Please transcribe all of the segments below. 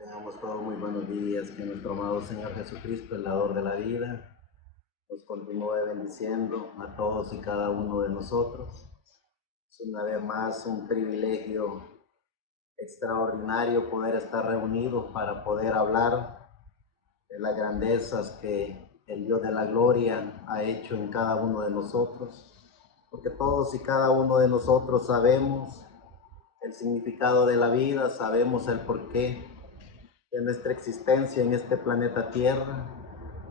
Tengamos todos muy buenos días, que nuestro amado Señor Jesucristo, el dador de la vida, nos continúe bendiciendo a todos y cada uno de nosotros. Es una vez más un privilegio extraordinario poder estar reunidos para poder hablar de las grandezas que el Dios de la gloria ha hecho en cada uno de nosotros, porque todos y cada uno de nosotros sabemos el significado de la vida, sabemos el porqué de nuestra existencia en este planeta Tierra.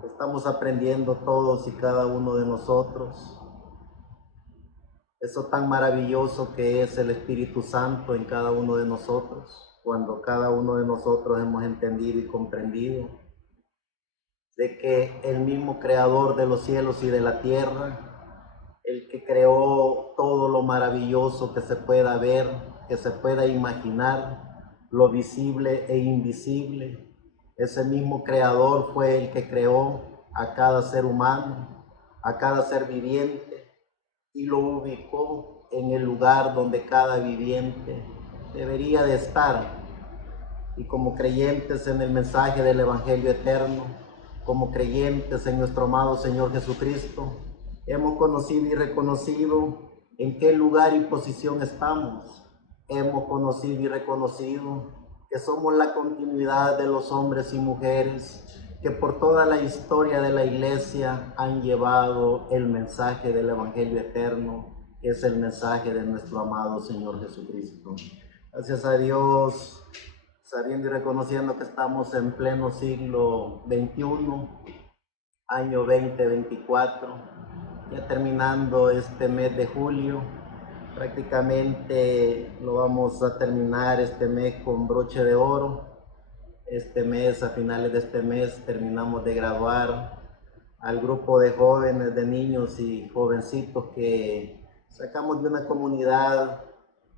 Estamos aprendiendo todos y cada uno de nosotros eso tan maravilloso que es el Espíritu Santo en cada uno de nosotros, cuando cada uno de nosotros hemos entendido y comprendido de que el mismo creador de los cielos y de la tierra, el que creó todo lo maravilloso que se pueda ver, que se pueda imaginar, lo visible e invisible, ese mismo creador fue el que creó a cada ser humano, a cada ser viviente, y lo ubicó en el lugar donde cada viviente debería de estar. Y como creyentes en el mensaje del Evangelio eterno, como creyentes en nuestro amado Señor Jesucristo, hemos conocido y reconocido en qué lugar y posición estamos. Hemos conocido y reconocido que somos la continuidad de los hombres y mujeres que por toda la historia de la iglesia han llevado el mensaje del Evangelio eterno, que es el mensaje de nuestro amado Señor Jesucristo. Gracias a Dios, sabiendo y reconociendo que estamos en pleno siglo XXI, año 2024, ya terminando este mes de julio, prácticamente lo vamos a terminar este mes con broche de oro. Este mes, a finales de este mes, terminamos de graduar al grupo de jóvenes, de niños y jovencitos que sacamos de una comunidad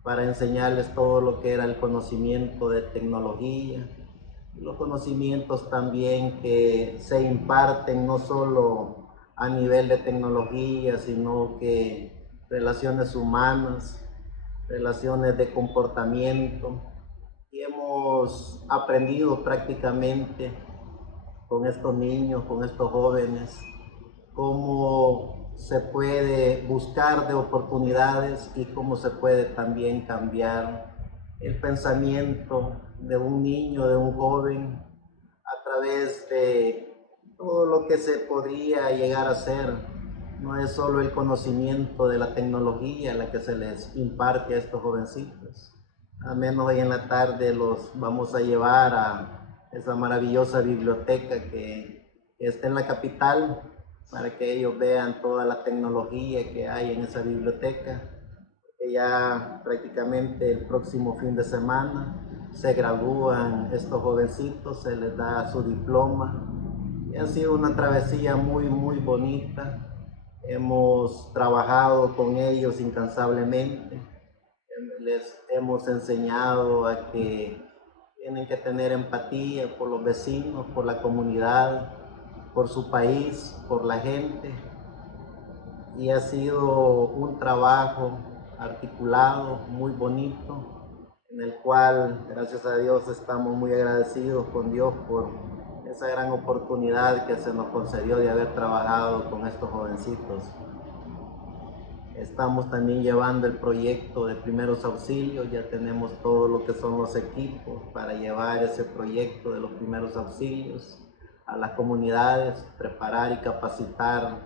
para enseñarles todo lo que era el conocimiento de tecnología, los conocimientos también que se imparten no solo a nivel de tecnología, sino que relaciones humanas, relaciones de comportamiento. Y hemos aprendido prácticamente con estos niños, con estos jóvenes, cómo se puede buscar de oportunidades y cómo se puede también cambiar el pensamiento de un niño, de un joven, a través de todo lo que se podría llegar a hacer. No es solo el conocimiento de la tecnología la que se les imparte a estos jovencitos. Al menos hoy en la tarde los vamos a llevar a esa maravillosa biblioteca que está en la capital, para que ellos vean toda la tecnología que hay en esa biblioteca, que ya prácticamente el próximo fin de semana se gradúan estos jovencitos, se les da su diploma, y ha sido una travesía muy bonita. Hemos trabajado con ellos incansablemente, les hemos enseñado a que tienen que tener empatía por los vecinos, por la comunidad, por su país, por la gente, y ha sido un trabajo articulado, muy bonito, en el cual, gracias a Dios, estamos muy agradecidos con Dios por esa gran oportunidad que se nos concedió de haber trabajado con estos jovencitos. Estamos también llevando el proyecto de primeros auxilios, ya tenemos todo lo que son los equipos para llevar ese proyecto de los primeros auxilios a las comunidades, preparar y capacitar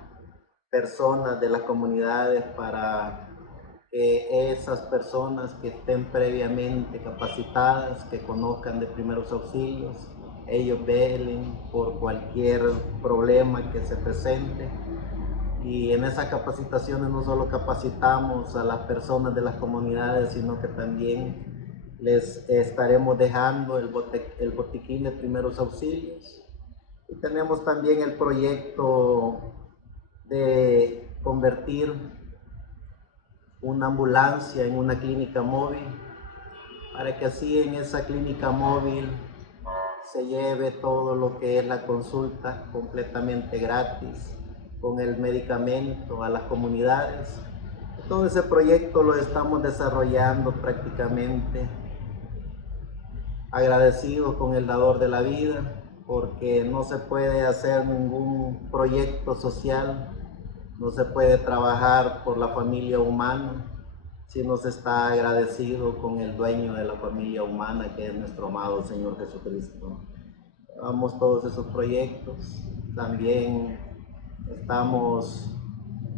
personas de las comunidades para que esas personas que estén previamente capacitadas, que conozcan de primeros auxilios, ellos velen por cualquier problema que se presente. Y en esas capacitaciones no solo capacitamos a las personas de las comunidades, sino que también les estaremos dejando el botiquín de primeros auxilios. Y tenemos también el proyecto de convertir una ambulancia en una clínica móvil, para que así en esa clínica móvil se lleve todo lo que es la consulta completamente gratis, con el medicamento a las comunidades. Todo ese proyecto lo estamos desarrollando prácticamente agradecido con el dador de la vida, porque no se puede hacer ningún proyecto social, no se puede trabajar por la familia humana si no se está agradecido con el dueño de la familia humana, que es nuestro amado Señor Jesucristo. Llevamos todos esos proyectos. También estamos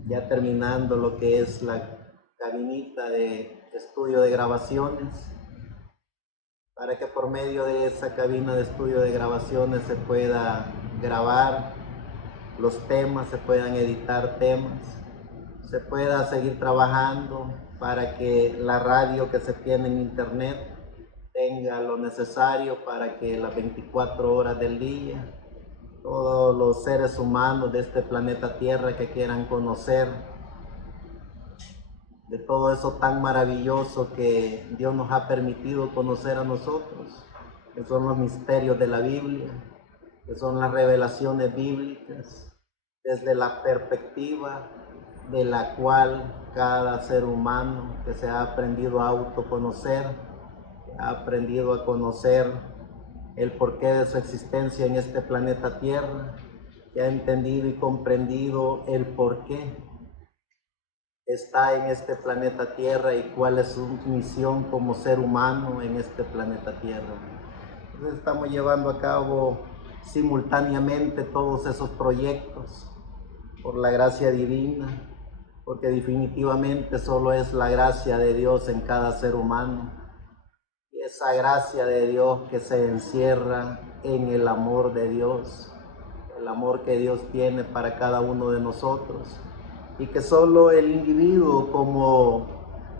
ya terminando lo que es la cabinita de estudio de grabaciones, para que por medio de esa cabina de estudio de grabaciones se pueda grabar los temas, se puedan editar temas, se pueda seguir trabajando para que la radio que se tiene en internet tenga lo necesario para que las 24 horas del día todos los seres humanos de este planeta Tierra que quieran conocer de todo eso tan maravilloso que Dios nos ha permitido conocer a nosotros, que son los misterios de la Biblia, que son las revelaciones bíblicas, desde la perspectiva de la cual cada ser humano que se ha aprendido a autoconocer, ha aprendido a conocer el porqué de su existencia en este planeta Tierra, que ha entendido y comprendido el porqué está en este planeta Tierra y cuál es su misión como ser humano en este planeta Tierra. Entonces estamos llevando a cabo simultáneamente todos esos proyectos por la gracia divina, porque definitivamente solo es la gracia de Dios en cada ser humano. Y esa gracia de Dios que se encierra en el amor de Dios, el amor que Dios tiene para cada uno de nosotros, y que solo el individuo como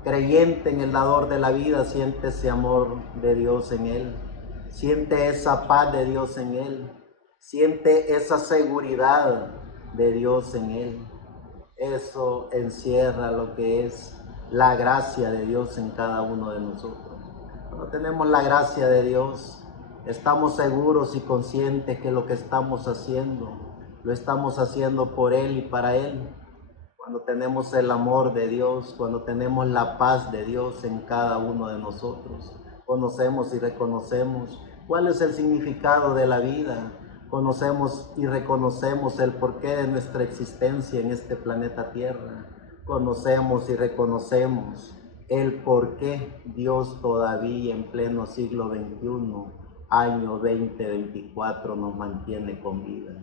creyente en el dador de la vida siente ese amor de Dios en él, siente esa paz de Dios en él, siente esa seguridad de Dios en él. Eso encierra lo que es la gracia de Dios en cada uno de nosotros. Cuando tenemos la gracia de Dios, estamos seguros y conscientes que lo que estamos haciendo, lo estamos haciendo por Él y para Él. Cuando tenemos el amor de Dios, cuando tenemos la paz de Dios en cada uno de nosotros, conocemos y reconocemos cuál es el significado de la vida, conocemos y reconocemos el porqué de nuestra existencia en este planeta Tierra, conocemos y reconocemos el porqué Dios todavía en pleno siglo XXI, año 2024, nos mantiene con vida.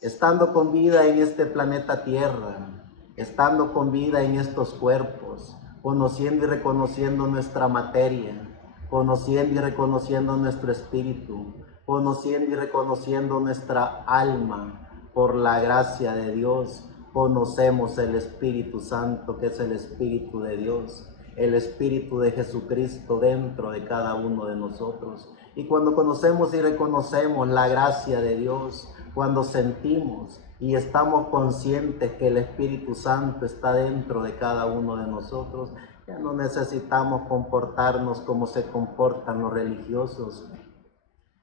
Estando con vida en este planeta Tierra, estando con vida en estos cuerpos, conociendo y reconociendo nuestra materia, conociendo y reconociendo nuestro espíritu, conociendo y reconociendo nuestra alma, por la gracia de Dios, conocemos el Espíritu Santo, que es el Espíritu de Dios, el Espíritu de Jesucristo dentro de cada uno de nosotros. Y cuando conocemos y reconocemos la gracia de Dios, cuando sentimos y estamos conscientes que el Espíritu Santo está dentro de cada uno de nosotros, ya no necesitamos comportarnos como se comportan los religiosos,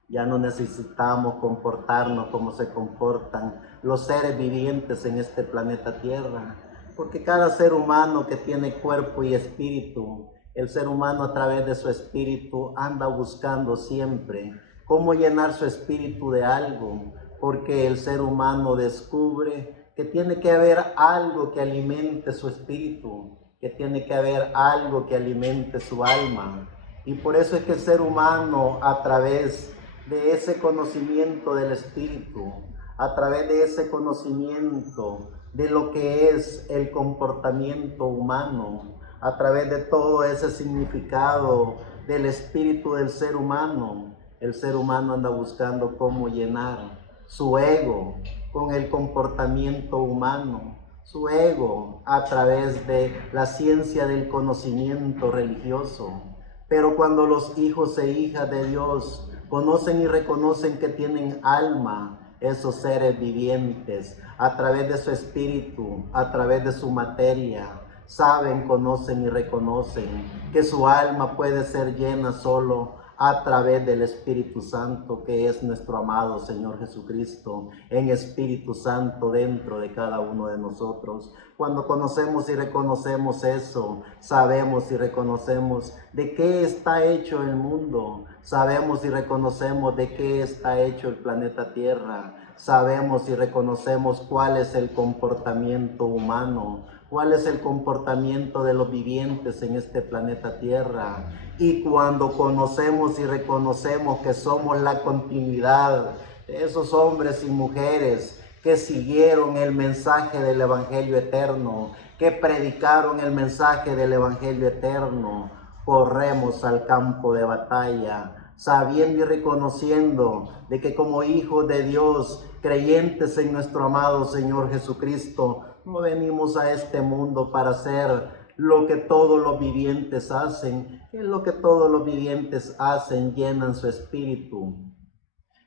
ya no necesitamos comportarnos como se comportan los seres vivientes en este planeta Tierra, porque cada ser humano que tiene cuerpo y espíritu, el ser humano a través de su espíritu anda buscando siempre cómo llenar su espíritu de algo, porque el ser humano descubre que tiene que haber algo que alimente su espíritu, que tiene que haber algo que alimente su alma. Y por eso es que el ser humano, a través de ese conocimiento del espíritu, a través de ese conocimiento de lo que es el comportamiento humano, a través de todo ese significado del espíritu del ser humano, el ser humano anda buscando cómo llenar su ego con el comportamiento humano, su ego a través de la ciencia del conocimiento religioso. Pero cuando los hijos e hijas de Dios conocen y reconocen que tienen alma, esos seres vivientes, a través de su espíritu, a través de su materia, saben, conocen y reconocen que su alma puede ser llena solo a través del Espíritu Santo, que es nuestro amado Señor Jesucristo, en Espíritu Santo dentro de cada uno de nosotros. Cuando conocemos y reconocemos eso, sabemos y reconocemos de qué está hecho el mundo, sabemos y reconocemos de qué está hecho el planeta Tierra, sabemos y reconocemos cuál es el comportamiento humano, cuál es el comportamiento de los vivientes en este planeta Tierra. Y cuando conocemos y reconocemos que somos la continuidad de esos hombres y mujeres que siguieron el mensaje del Evangelio eterno, que predicaron el mensaje del Evangelio eterno, corremos al campo de batalla, sabiendo y reconociendo de que como hijos de Dios, creyentes en nuestro amado Señor Jesucristo, no venimos a este mundo para hacer lo que todos los vivientes hacen. ¿Qué es lo que todos los vivientes hacen? Llenan su espíritu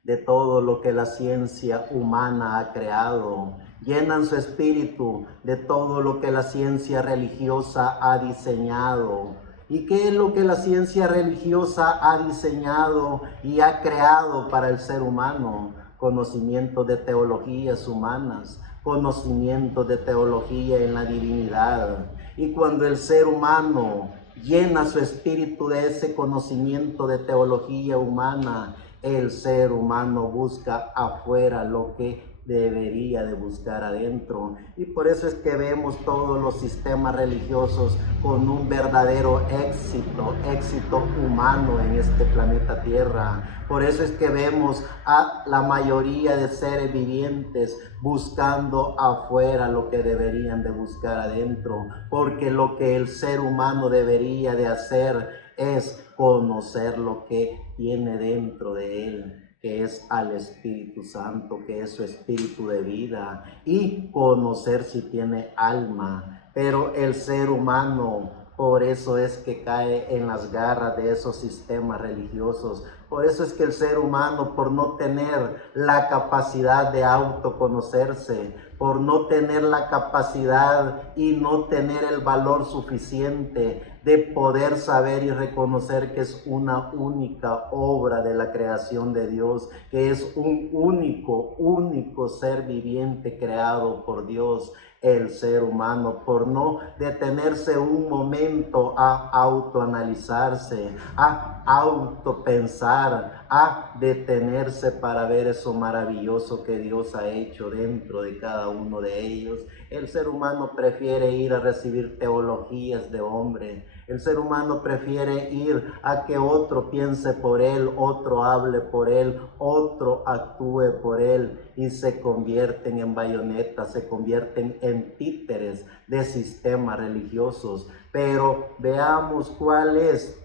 de todo lo que la ciencia humana ha creado, llenan su espíritu de todo lo que la ciencia religiosa ha diseñado. ¿Y qué es lo que la ciencia religiosa ha diseñado y ha creado para el ser humano? Conocimiento de teologías humanas, conocimiento de teología en la divinidad. Y cuando el ser humano llena su espíritu de ese conocimiento de teología humana, el ser humano busca afuera lo que debería de buscar adentro. Y por eso es que vemos todos los sistemas religiosos con un verdadero éxito humano en este planeta Tierra. Por eso es que vemos a la mayoría de seres vivientes buscando afuera lo que deberían de buscar adentro, porque lo que el ser humano debería de hacer es conocer lo que tiene dentro de él, que es al Espíritu Santo, que es su espíritu de vida, y conocer si tiene alma. Pero el ser humano, por eso es que cae en las garras de esos sistemas religiosos. Por eso es que el ser humano, por no tener la capacidad de autoconocerse, por no tener la capacidad y no tener el valor suficiente de poder saber y reconocer que es una única obra de la creación de Dios, que es un único ser viviente creado por Dios, el ser humano, por no detenerse un momento a autoanalizarse, a autopensar, a detenerse para ver eso maravilloso que Dios ha hecho dentro de cada uno de ellos. El ser humano prefiere ir a recibir teologías de hombre. El ser humano prefiere ir a que otro piense por él, otro hable por él, otro actúe por él, y se convierten en bayonetas, se convierten en títeres de sistemas religiosos. Pero veamos cuál es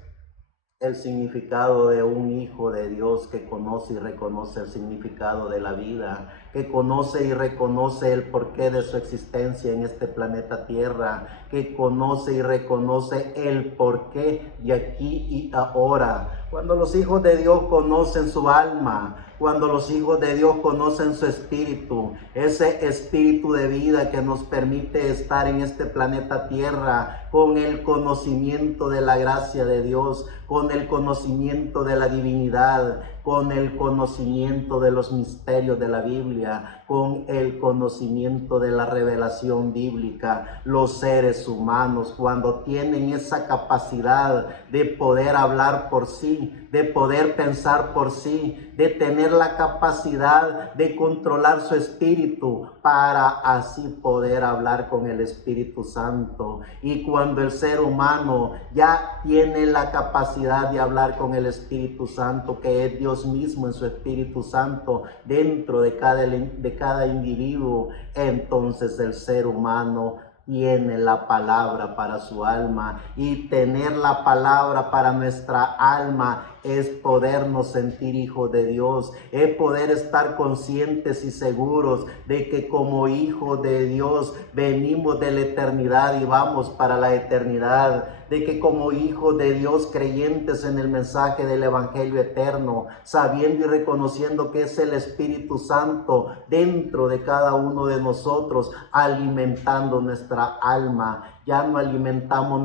el significado de un hijo de Dios que conoce y reconoce el significado de la vida, que conoce y reconoce el porqué de su existencia en este planeta Tierra, que conoce y reconoce el porqué de aquí y ahora. Cuando los hijos de Dios conocen su alma, cuando los hijos de Dios conocen su espíritu, ese espíritu de vida que nos permite estar en este planeta Tierra con el conocimiento de la gracia de Dios, con el conocimiento de la divinidad, con el conocimiento de los misterios de la Biblia, con el conocimiento de la revelación bíblica. Los seres humanos, cuando tienen esa capacidad de poder hablar por sí, de poder pensar por sí, de tener la capacidad de controlar su espíritu para así poder hablar con el Espíritu Santo. Y cuando el ser humano ya tiene la capacidad de hablar con el Espíritu Santo, que es Dios mismo en su Espíritu Santo dentro de cada individuo, entonces el ser humano tiene la palabra para su alma, y tener la palabra para nuestra alma es podernos sentir hijos de Dios, es poder estar conscientes y seguros de que como hijos de Dios venimos de la eternidad y vamos para la eternidad, de que como hijos de Dios creyentes en el mensaje del Evangelio eterno, sabiendo y reconociendo que es el Espíritu Santo dentro de cada uno de nosotros, alimentando nuestra alma. Ya no alimentamos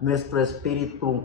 nuestro espíritu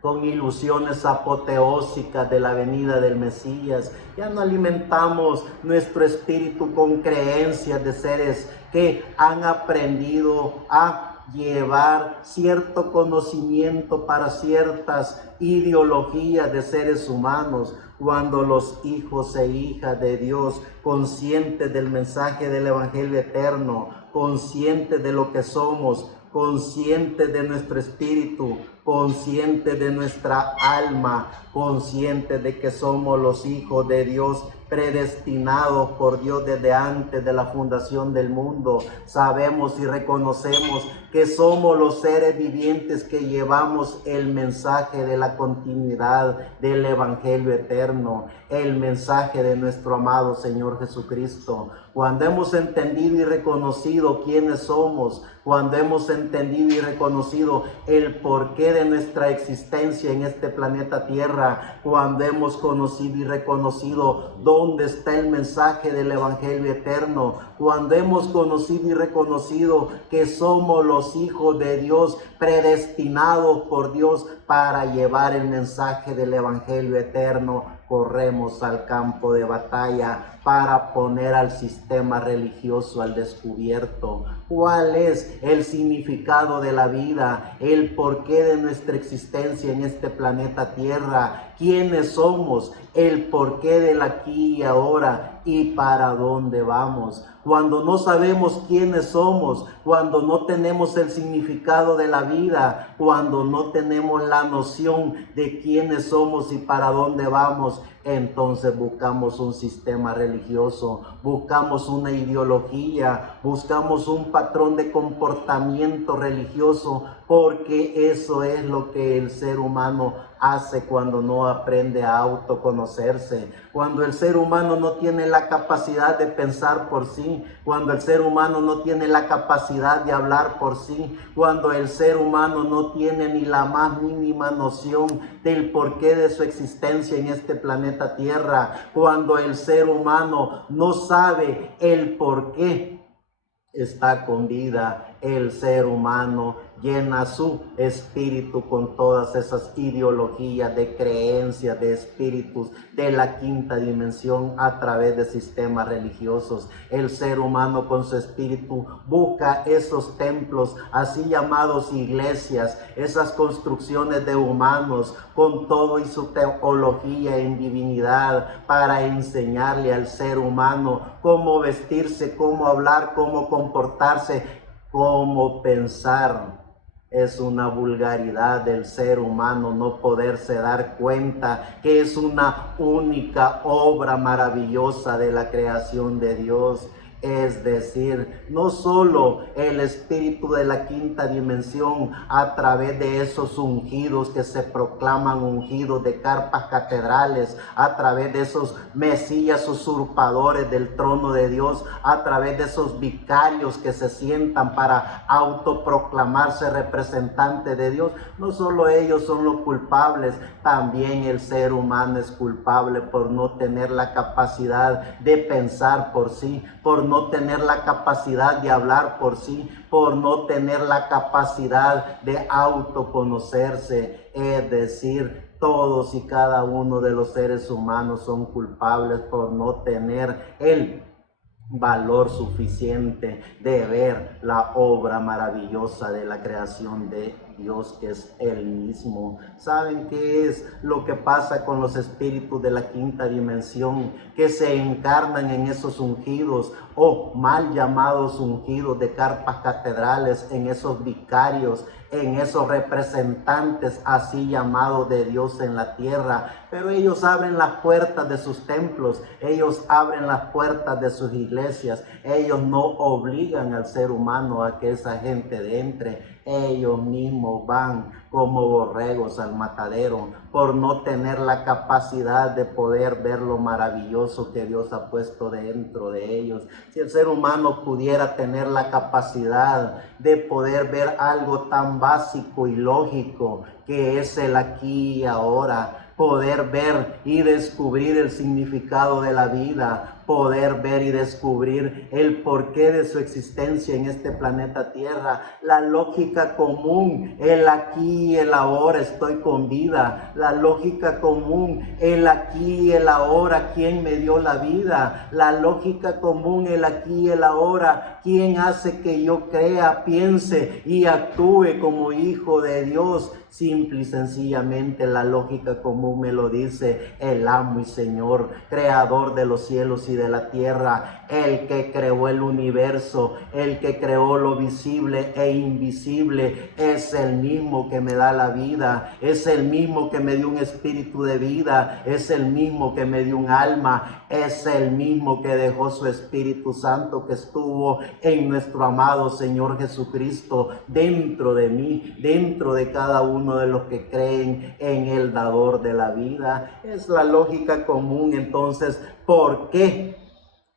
con ilusiones apoteósicas de la venida del Mesías. Ya no alimentamos nuestro espíritu con creencias de seres que han aprendido a llevar cierto conocimiento para ciertas ideologías de seres humanos, cuando los hijos e hijas de Dios, conscientes del mensaje del Evangelio eterno, conscientes de lo que somos, conscientes de nuestro espíritu, conscientes de nuestra alma, conscientes de que somos los hijos de Dios, predestinados por Dios desde antes de la fundación del mundo. Sabemos y reconocemos que somos los seres vivientes que llevamos el mensaje de la continuidad del Evangelio eterno, el mensaje de nuestro amado Señor Jesucristo. Cuando hemos entendido y reconocido quiénes somos, cuando hemos entendido y reconocido el porqué de nuestra existencia en este planeta Tierra, cuando hemos conocido y reconocido dónde está el mensaje del Evangelio eterno, cuando hemos conocido y reconocido que somos los hijos de Dios, predestinados por Dios para llevar el mensaje del Evangelio eterno, corremos al campo de batalla para poner al sistema religioso al descubierto. ¿Cuál es el significado de la vida? El porqué de nuestra existencia en este planeta Tierra. ¿Quiénes somos? El porqué del aquí y ahora y para dónde vamos. Cuando no sabemos quiénes somos, cuando no tenemos el significado de la vida, cuando no tenemos la noción de quiénes somos y para dónde vamos, entonces buscamos un sistema religioso, buscamos una ideología, buscamos un patrón de comportamiento religioso, porque eso es lo que el ser humano hace cuando no aprende a autoconocerse, cuando el ser humano no tiene la capacidad de pensar por sí, cuando el ser humano no tiene la capacidad de hablar por sí, cuando el ser humano no tiene ni la más mínima noción del porqué de su existencia en este planeta Tierra, cuando el ser humano no sabe el porqué está con vida, el ser humano llena su espíritu con todas esas ideologías de creencias, de espíritus de la quinta dimensión a través de sistemas religiosos. El ser humano con su espíritu busca esos templos, así llamados iglesias, esas construcciones de humanos con todo y su teología en divinidad para enseñarle al ser humano cómo vestirse, cómo hablar, cómo comportarse, cómo pensar. Es una vulgaridad del ser humano no poderse dar cuenta que es una única obra maravillosa de la creación de Dios. Es decir, no solo el espíritu de la quinta dimensión a través de esos ungidos que se proclaman ungidos de carpas catedrales, a través de esos mesías usurpadores del trono de Dios, a través de esos vicarios que se sientan para autoproclamarse representantes de Dios. No solo ellos son los culpables, también el ser humano es culpable por no tener la capacidad de pensar por sí, por no tener la capacidad de hablar por sí, por no tener la capacidad de autoconocerse. Es decir, todos y cada uno de los seres humanos son culpables por no tener el valor suficiente de ver la obra maravillosa de la creación de Dios, que es Él mismo. ¿Saben qué es lo que pasa con los espíritus de la quinta dimensión que se encarnan en esos ungidos o mal llamados ungidos de carpas catedrales, en esos vicarios, en esos representantes así llamados de Dios en la tierra? Pero ellos abren las puertas de sus templos, ellos abren las puertas de sus iglesias, ellos no obligan al ser humano a que esa gente entre. Ellos mismos van como borregos al matadero por no tener la capacidad de poder ver lo maravilloso que Dios ha puesto dentro de ellos. Si el ser humano pudiera tener la capacidad de poder ver algo tan básico y lógico que es el aquí y ahora, poder ver y descubrir el significado de la vida, poder ver y descubrir el porqué de su existencia en este planeta Tierra. La lógica común, el aquí y el ahora, estoy con vida. La lógica común, el aquí y el ahora, ¿quién me dio la vida? La lógica común, el aquí y el ahora, ¿quién hace que yo crea, piense y actúe como hijo de Dios? Simple y sencillamente la lógica común me lo dice el amo y Señor, creador de los cielos y de la tierra, el que creó el universo, el que creó lo visible e invisible, es el mismo que me da la vida, es el mismo que me dio un espíritu de vida, es el mismo que me dio un alma, es el mismo que dejó su Espíritu Santo que estuvo en nuestro amado Señor Jesucristo, dentro de mí, dentro de cada uno de los que creen en el dador de la vida. Es la lógica común. Entonces, ¿por qué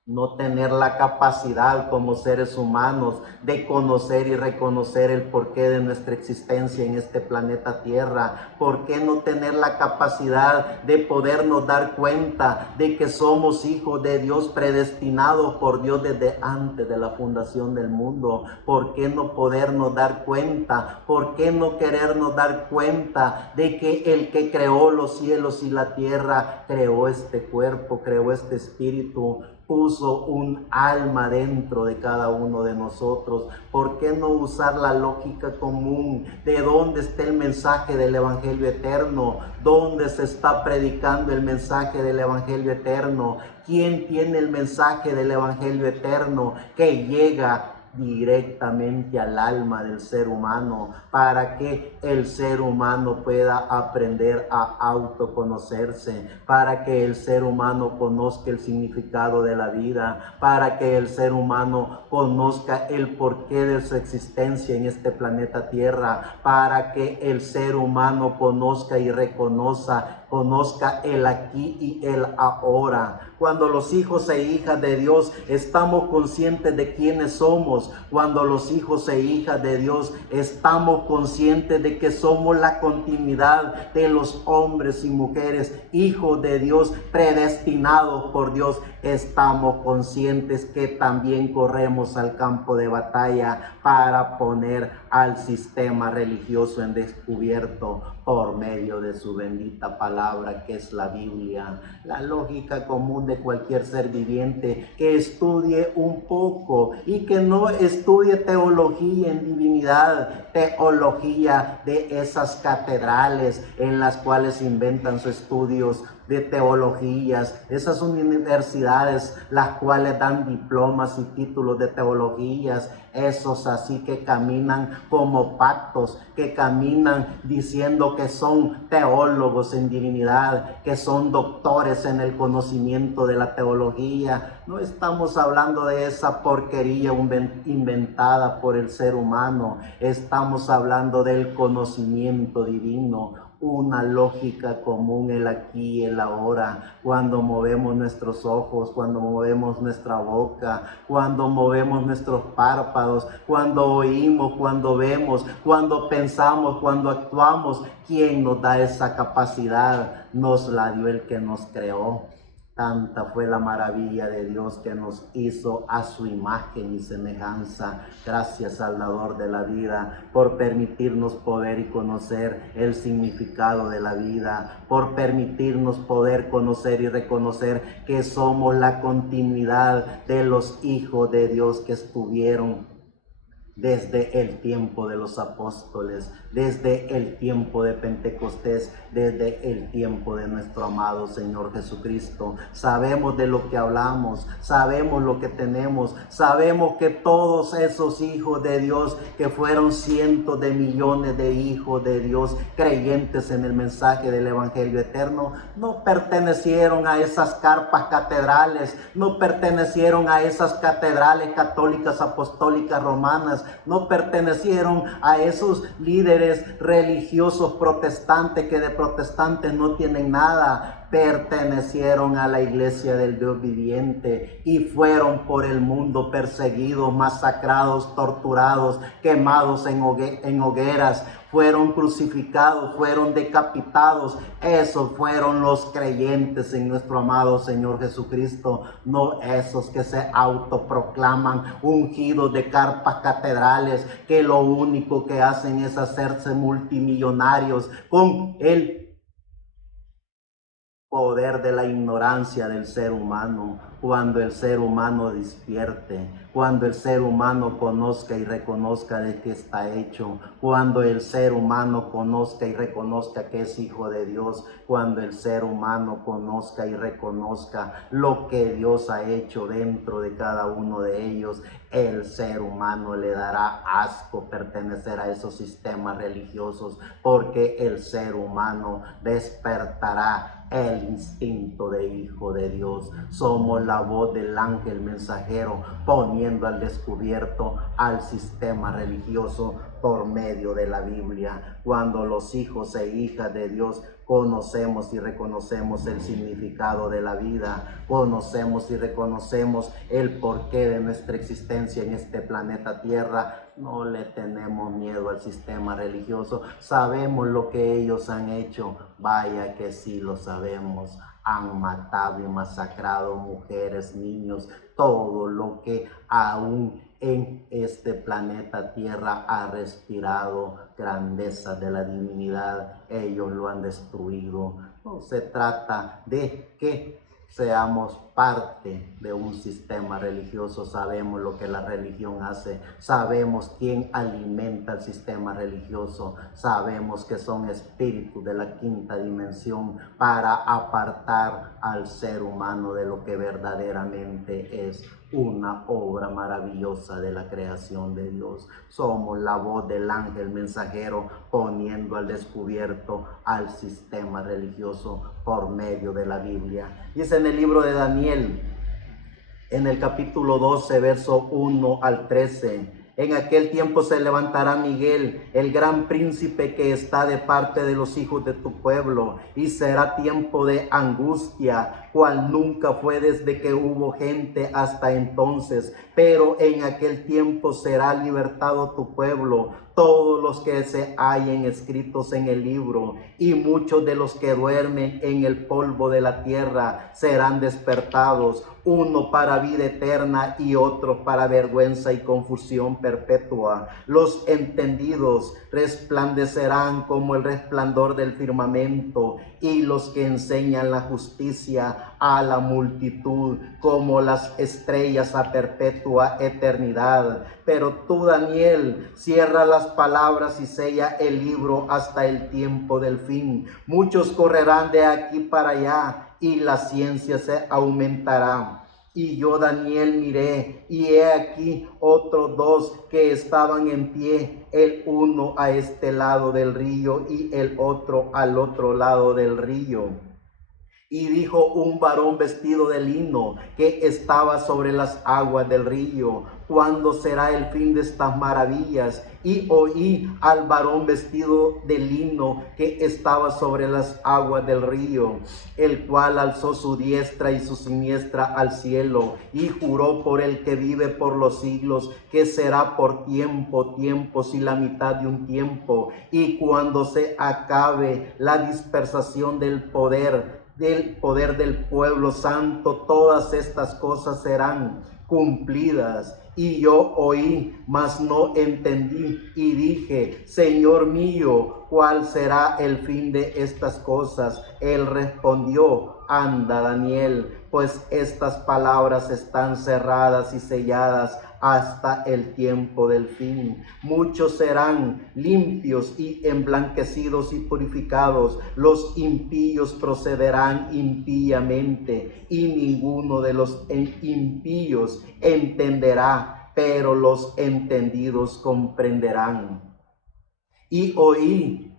no tener la capacidad como seres humanos de conocer y reconocer el porqué de nuestra existencia en este planeta Tierra? ¿Por qué no tener la capacidad de podernos dar cuenta de que somos hijos de Dios, predestinados por Dios desde antes de la fundación del mundo? ¿Por qué no podernos dar cuenta? ¿Por qué no querernos dar cuenta de que el que creó los cielos y la tierra creó este cuerpo, creó este espíritu, puso un alma dentro de cada uno de nosotros? ¿Por qué no usar la lógica común? ¿De dónde está el mensaje del Evangelio eterno? ¿Dónde se está predicando el mensaje del Evangelio eterno? ¿Quién tiene el mensaje del Evangelio eterno que llega directamente al alma del ser humano, para que el ser humano pueda aprender a autoconocerse, para que el ser humano conozca el significado de la vida, para que el ser humano conozca el porqué de su existencia en este planeta Tierra, para que el ser humano conozca y conozca el aquí y el ahora. Cuando los hijos e hijas de Dios estamos conscientes de quiénes somos, cuando los hijos e hijas de Dios estamos conscientes de que somos la continuidad de los hombres y mujeres, hijos de Dios, predestinados por Dios, estamos conscientes que también corremos al campo de batalla para poner al sistema religioso en descubierto por medio de su bendita palabra, que es la Biblia. La lógica común de cualquier ser viviente que estudie un poco y que no estudie teología en divinidad, teología de esas catedrales en las cuales inventan sus estudios de teologías, esas universidades las cuales dan diplomas y títulos de teologías, esos así que caminan como patos, que caminan diciendo que son teólogos en divinidad, que son doctores en el conocimiento de la teología. No estamos hablando de esa porquería inventada por el ser humano, estamos hablando del conocimiento divino, una lógica común, el aquí y el ahora. Cuando movemos nuestros ojos, cuando movemos nuestra boca, cuando movemos nuestros párpados, cuando oímos, cuando vemos, cuando pensamos, cuando actuamos, ¿quién nos da esa capacidad? Nos la dio el que nos creó. Tanta fue la maravilla de Dios que nos hizo a su imagen y semejanza. Gracias al dador de la vida por permitirnos poder y conocer el significado de la vida, por permitirnos poder conocer y reconocer que somos la continuidad de los hijos de Dios que estuvieron desde el tiempo de los apóstoles, desde el tiempo de Pentecostés, desde el tiempo de nuestro amado Señor Jesucristo. Sabemos de lo que hablamos, sabemos lo que tenemos, sabemos que todos esos hijos de Dios, que fueron cientos de millones de hijos de Dios creyentes en el mensaje del Evangelio eterno, no pertenecieron a esas carpas catedrales, no pertenecieron a esas catedrales católicas, apostólicas, romanas, no pertenecieron a esos líderes religiosos protestantes que de protestantes no tienen nada. Pertenecieron a la iglesia del Dios viviente y fueron por el mundo perseguidos, masacrados, torturados, quemados en hogueras. fueron crucificados, fueron decapitados. Esos fueron los creyentes en nuestro amado Señor Jesucristo, no esos que se autoproclaman ungidos de carpas catedrales, que lo único que hacen es hacerse multimillonarios con el poder de la ignorancia del ser humano. Cuando el ser humano despierte, cuando el ser humano conozca y reconozca de qué está hecho, cuando el ser humano conozca y reconozca que es hijo de Dios, cuando el ser humano conozca y reconozca lo que Dios ha hecho dentro de cada uno de ellos, el ser humano le dará asco pertenecer a esos sistemas religiosos, porque el ser humano despertará el instinto de hijo de Dios. Somos la voz del ángel mensajero poniendo al descubierto al sistema religioso por medio de la Biblia. Cuando los hijos e hijas de Dios conocemos y reconocemos el significado de la vida, conocemos y reconocemos el porqué de nuestra existencia en este planeta Tierra, no le tenemos miedo al sistema religioso. Sabemos lo que ellos han hecho, vaya que sí lo sabemos. Han matado y masacrado mujeres, niños, todo lo que aún en este planeta Tierra ha respirado grandeza de la divinidad. Ellos lo han destruido. No se trata de que seamos parte de un sistema religioso. Sabemos lo que la religión hace, sabemos quién alimenta el sistema religioso, sabemos que son espíritus de la quinta dimensión para apartar al ser humano de lo que verdaderamente es una obra maravillosa de la creación de Dios. Somos la voz del ángel mensajero poniendo al descubierto al sistema religioso por medio de la Biblia. Dice en el libro de Daniel, en el capítulo 12, verso 1 al 13, en aquel tiempo se levantará Miguel, el gran príncipe que está de parte de los hijos de tu pueblo, y será tiempo de angustia, cual nunca fue desde que hubo gente hasta entonces. Pero en aquel tiempo será libertado tu pueblo, todos los que se hallen escritos en el libro, y muchos de los que duermen en el polvo de la tierra serán despertados, uno para vida eterna y otro para vergüenza y confusión perpetua. Los entendidos resplandecerán como el resplandor del firmamento, y los que enseñan la justicia a la multitud como las estrellas a perpetua eternidad. Pero tú, Daniel, cierra las palabras y sella el libro hasta el tiempo del fin. Muchos correrán de aquí para allá, y la ciencia se aumentará. Y yo, Daniel, miré, y he aquí otros dos que estaban en pie, el uno a este lado del río y el otro al otro lado del río. Y dijo un varón vestido de lino que estaba sobre las aguas del río: ¿cuándo será el fin de estas maravillas? Y oí al varón vestido de lino que estaba sobre las aguas del río, el cual alzó su diestra y su siniestra al cielo, y juró por el que vive por los siglos, que será por tiempos y la mitad de un tiempo, y cuando se acabe la dispersación del poder del pueblo santo, todas estas cosas serán cumplidas. Y yo oí, mas no entendí, y dije: Señor mío, ¿cuál será el fin de estas cosas? Él respondió: anda, Daniel, pues estas palabras están cerradas y selladas hasta el tiempo del fin. Muchos serán limpios y emblanquecidos y purificados. Los impíos procederán impíamente, y ninguno de los impíos entenderá, pero los entendidos comprenderán. Y oí,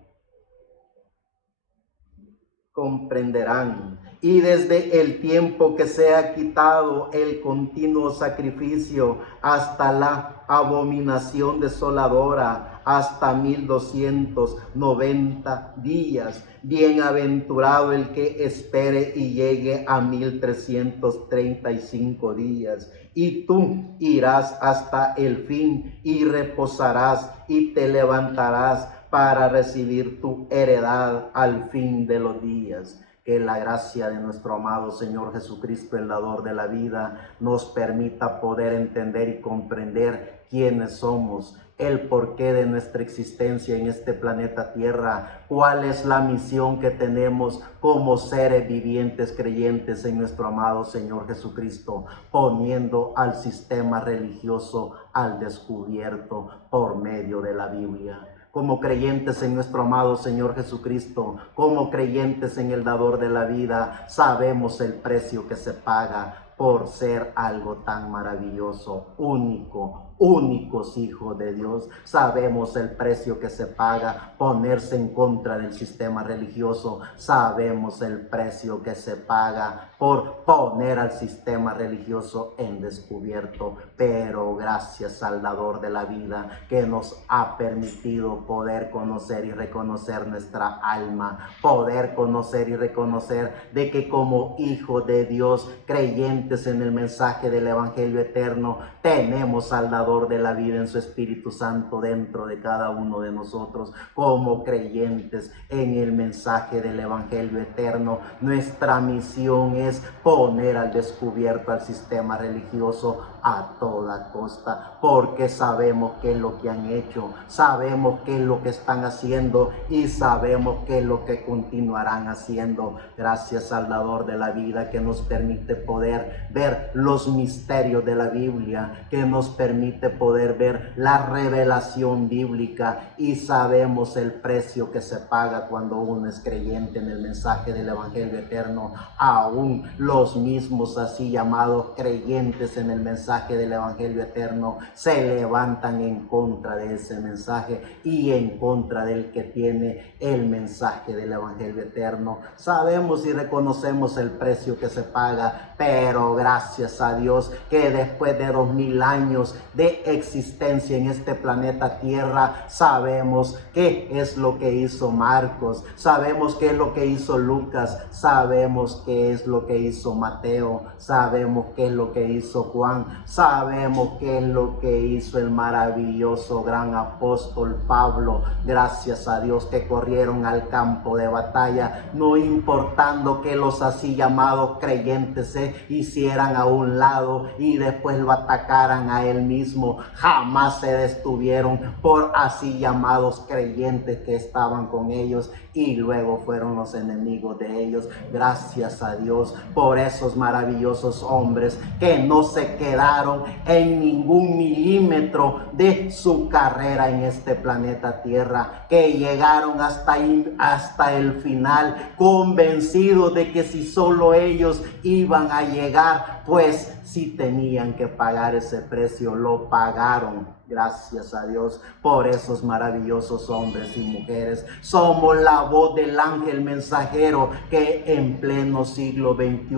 comprenderán. Y desde el tiempo que se ha quitado el continuo sacrificio hasta la abominación desoladora, hasta 1290 días. Bienaventurado el que espere y llegue a 1335 días. Y tú irás hasta el fin y reposarás y te levantarás para recibir tu heredad al fin de los días. Que la gracia de nuestro amado Señor Jesucristo, el dador de la vida, nos permita poder entender y comprender quiénes somos, el porqué de nuestra existencia en este planeta Tierra, cuál es la misión que tenemos como seres vivientes creyentes en nuestro amado Señor Jesucristo, poniendo al sistema religioso al descubierto por medio de la Biblia. Como creyentes en nuestro amado Señor Jesucristo, como creyentes en el dador de la vida, sabemos el precio que se paga por ser algo tan maravilloso, únicos hijos de Dios. Sabemos el precio que se paga ponerse en contra del sistema religioso. Sabemos el precio que se paga por poner al sistema religioso en descubierto. Pero gracias al dador de la vida que nos ha permitido poder conocer y reconocer nuestra alma, poder conocer y reconocer de que como hijos de Dios, creyentes en el mensaje del Evangelio eterno, tenemos al dador de la vida en su Espíritu Santo dentro de cada uno de nosotros. Como creyentes en el mensaje del Evangelio eterno, nuestra misión es poner al descubierto al sistema religioso a toda costa, porque sabemos qué es lo que han hecho, sabemos qué es lo que están haciendo y sabemos qué es lo que continuarán haciendo. Gracias al dador de la vida que nos permite poder ver los misterios de la Biblia, que nos permite poder ver la revelación bíblica, y sabemos el precio que se paga cuando uno es creyente en el mensaje del Evangelio eterno. Aún los mismos así llamados creyentes en el mensaje del Evangelio eterno se levantan en contra de ese mensaje y en contra del que tiene el mensaje del Evangelio eterno. Sabemos y reconocemos el precio que se paga, pero gracias a Dios que después de 2000 años de existencia en este planeta Tierra, sabemos qué es lo que hizo Marcos, sabemos qué es lo que hizo Lucas, sabemos qué es lo que hizo Mateo, sabemos qué es lo que hizo Juan, sabemos qué es lo que hizo el maravilloso gran apóstol Pablo. Gracias a Dios que corrieron al campo de batalla, no importando que los así llamados creyentes se hicieran a un lado y después lo atacaran a él mismo. Jamás se detuvieron por así llamados creyentes que estaban con ellos y luego fueron los enemigos de ellos. Gracias a Dios por esos maravillosos hombres que no se quedaron en ningún milímetro de su carrera en este planeta Tierra, que llegaron hasta el final, convencidos de que si solo ellos iban a llegar, pues si tenían que pagar ese precio, lo pagaron. Gracias a Dios por esos maravillosos hombres y mujeres. Somos la voz del ángel mensajero que en pleno siglo XXI,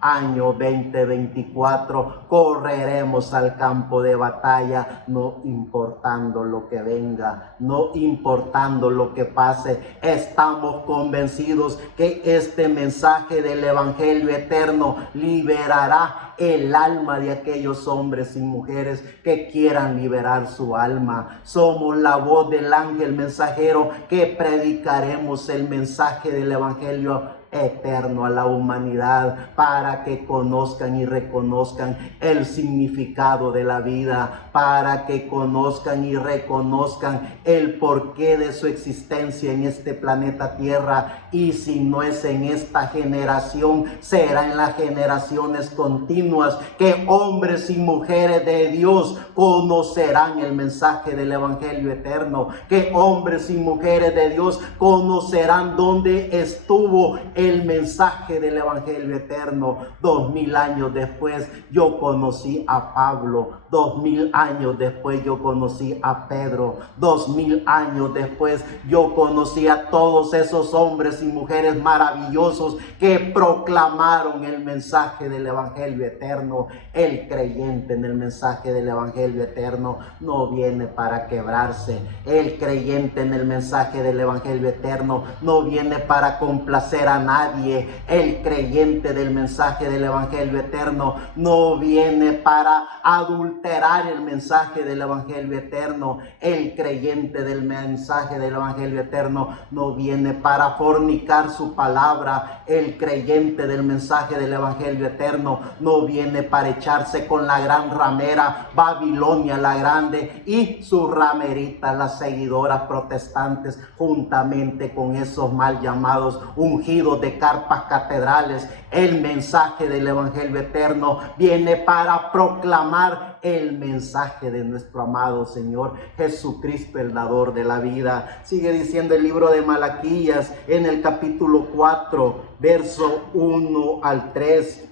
año 2024, correremos al campo de batalla, no importando lo que venga, no importando lo que pase. Estamos convencidos que este mensaje del Evangelio eterno liberará el alma de aquellos hombres y mujeres que quieran liberar su alma. Somos la voz del ángel mensajero que predicaremos el mensaje del Evangelio eterno a la humanidad para que conozcan y reconozcan el significado de la vida, para que conozcan y reconozcan el porqué de su existencia en este planeta Tierra, y si no es en esta generación, será en las generaciones continuas que hombres y mujeres de Dios conocerán el mensaje del Evangelio eterno, que hombres y mujeres de Dios conocerán dónde estuvo el mensaje del Evangelio eterno. 2000 años después yo conocí a Pablo, 2000 años después yo conocí a Pedro, 2000 años después yo conocí a todos esos hombres y mujeres maravillosos que proclamaron el mensaje del Evangelio eterno. El creyente en el mensaje del Evangelio eterno no viene para quebrarse. El creyente en el mensaje del Evangelio eterno no viene para complacer a nadie, nadie. El creyente del mensaje del Evangelio eterno no viene para adulterar el mensaje del Evangelio eterno. El creyente del mensaje del Evangelio eterno no viene para fornicar su palabra. El creyente del mensaje del Evangelio eterno no viene para echarse con la gran ramera Babilonia la Grande y su ramerita, las seguidoras protestantes, juntamente con esos mal llamados ungidos de carpas catedrales. El mensaje del Evangelio eterno viene para proclamar el mensaje de nuestro amado Señor Jesucristo, el dador de la vida. Sigue diciendo el libro de Malaquías en el capítulo 4, verso 1 al 3.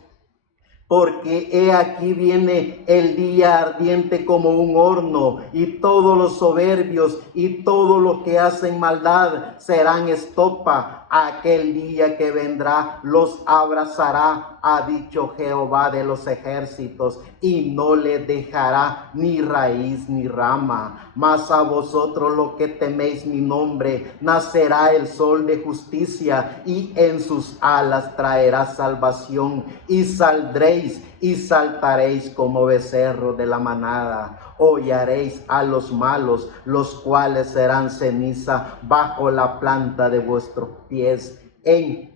Porque he aquí viene el día ardiente como un horno, y todos los soberbios y todos los que hacen maldad serán estopa. Aquel día que vendrá los abrazará, ha dicho Jehová de los ejércitos, y no les dejará ni raíz ni rama. Mas a vosotros los que teméis mi nombre, nacerá el sol de justicia, y en sus alas traerá salvación, y saldréis y saltaréis como becerros de la manada. Hollaréis a los malos, los cuales serán ceniza bajo la planta de vuestros pies en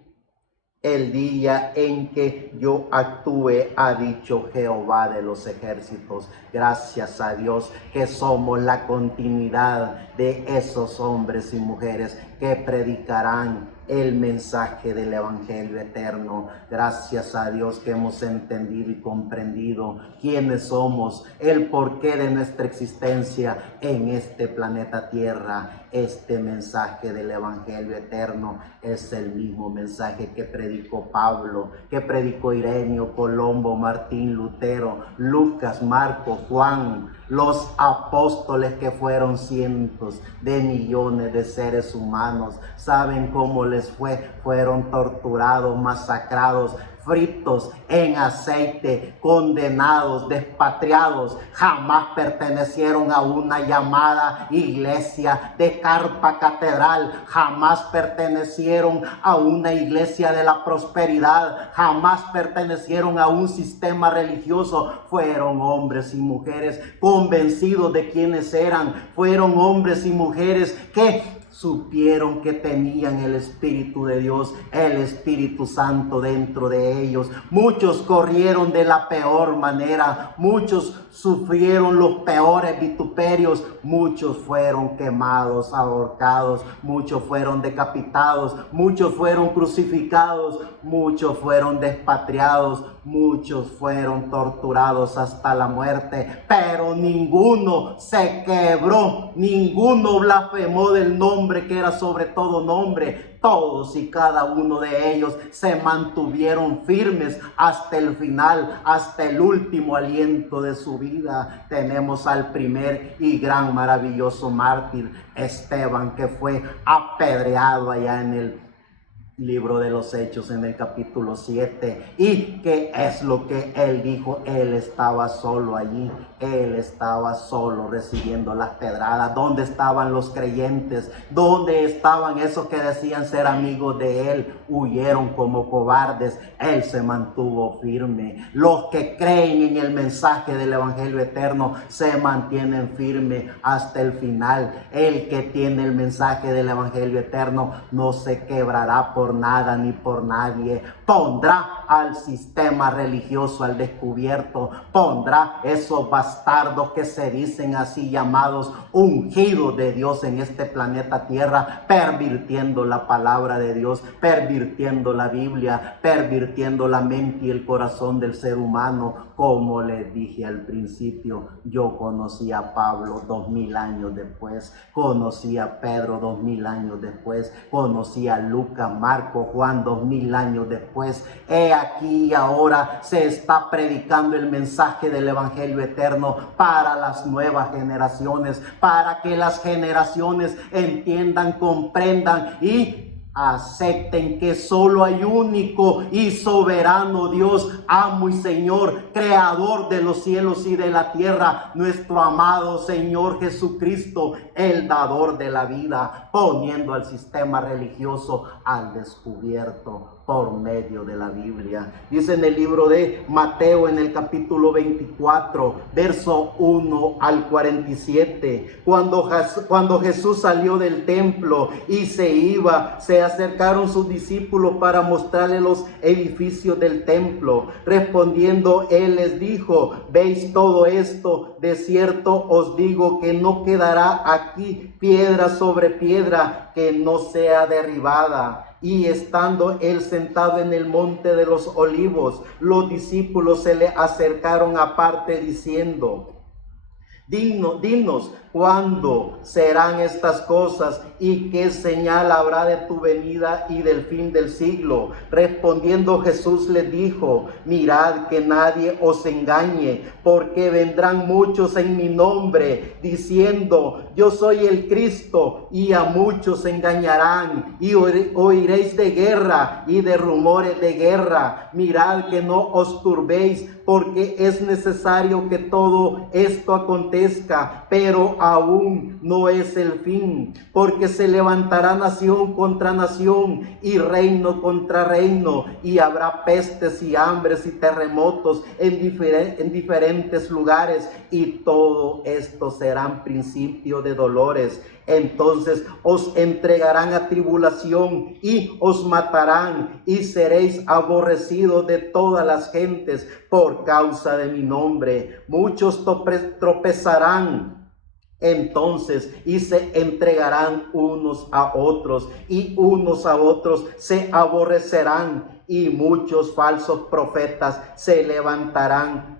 el día en que yo actúe, ha dicho Jehová de los ejércitos. Gracias a Dios que somos la continuidad de esos hombres y mujeres que predicarán el mensaje del Evangelio eterno. Gracias a Dios que hemos entendido y comprendido quiénes somos, el porqué de nuestra existencia en este planeta Tierra. Este mensaje del Evangelio eterno es el mismo mensaje que predicó Pablo, que predicó Ireneo, Colombo, Martín Lutero, Lucas, Marcos, Juan, los apóstoles, que fueron cientos de millones de seres humanos. ¿Saben cómo les fue? Fueron torturados, masacrados, fritos en aceite, condenados, despatriados. Jamás pertenecieron a una llamada iglesia de carpa catedral, jamás pertenecieron a una iglesia de la prosperidad, jamás pertenecieron a un sistema religioso. Fueron hombres y mujeres convencidos de quiénes eran, fueron hombres y mujeres que supieron que tenían el Espíritu de Dios, el Espíritu Santo dentro de ellos. Muchos corrieron de la peor manera, muchos sufrieron los peores vituperios, muchos fueron quemados, ahorcados, muchos fueron decapitados, muchos fueron crucificados, muchos fueron despatriados, muchos fueron torturados hasta la muerte, pero ninguno se quebró, ninguno blasfemó del nombre que era sobre todo nombre. Todos y cada uno de ellos se mantuvieron firmes hasta el final, hasta el último aliento de su vida. Tenemos al primer y gran maravilloso mártir, Esteban, que fue apedreado allá en el libro de los Hechos en el capítulo 7. ¿Y qué es lo que él dijo? Él estaba solo allí, él estaba solo recibiendo las pedradas. ¿Dónde estaban los creyentes? ¿Dónde estaban esos que decían ser amigos de él? Huyeron como cobardes. Él se mantuvo firme. Los que creen en el mensaje del Evangelio eterno se mantienen firmes hasta el final. El que tiene el mensaje del Evangelio eterno no se quebrará por nada ni por nadie. Pondrá al sistema religioso al descubierto, pondrá esos bastardos que se dicen así llamados ungidos de Dios en este planeta Tierra, pervirtiendo la palabra de Dios, pervirtiendo la Biblia, pervirtiendo la mente y el corazón del ser humano. Como les dije al principio, yo conocí a Pablo 2000 años después, conocí a Pedro 2000 años después, conocí a Lucas, Marco, Juan 2000 años después. He aquí ahora se está predicando el mensaje del Evangelio eterno para las nuevas generaciones, para que las generaciones entiendan, comprendan y acepten que solo hay único y soberano Dios, amo y Señor, creador de los cielos y de la tierra, nuestro amado Señor Jesucristo, el dador de la vida, poniendo al sistema religioso al descubierto. por medio de la Biblia. Dice en el libro de Mateo, en el capítulo 24, verso 1 al 47, cuando Jesús salió del templo y se iba, se acercaron sus discípulos para mostrarle los edificios del templo. Respondiendo, él les dijo: ¿veis todo esto? De cierto os digo que no quedará aquí piedra sobre piedra que no sea derribada. Y estando él sentado en el monte de los olivos, los discípulos se le acercaron aparte diciendo: Dinos, ¿cuándo serán estas cosas? ¿Y qué señal habrá de tu venida y del fin del siglo? Respondiendo Jesús les dijo: mirad que nadie os engañe, porque vendrán muchos en mi nombre, diciendo: yo soy el Cristo, y a muchos engañarán, y oiréis de guerra y de rumores de guerra. Mirad que no os turbéis, porque es necesario que todo esto acontezca, pero aún no es el fin, porque se levantará nación contra nación y reino contra reino, y habrá pestes y hambres y terremotos en diferentes lugares, y todo esto serán principio de dolores. Entonces os entregarán a tribulación y os matarán, y seréis aborrecidos de todas las gentes por causa de mi nombre. Muchos tropezarán entonces y se entregarán unos a otros, y unos a otros se aborrecerán, y muchos falsos profetas se levantarán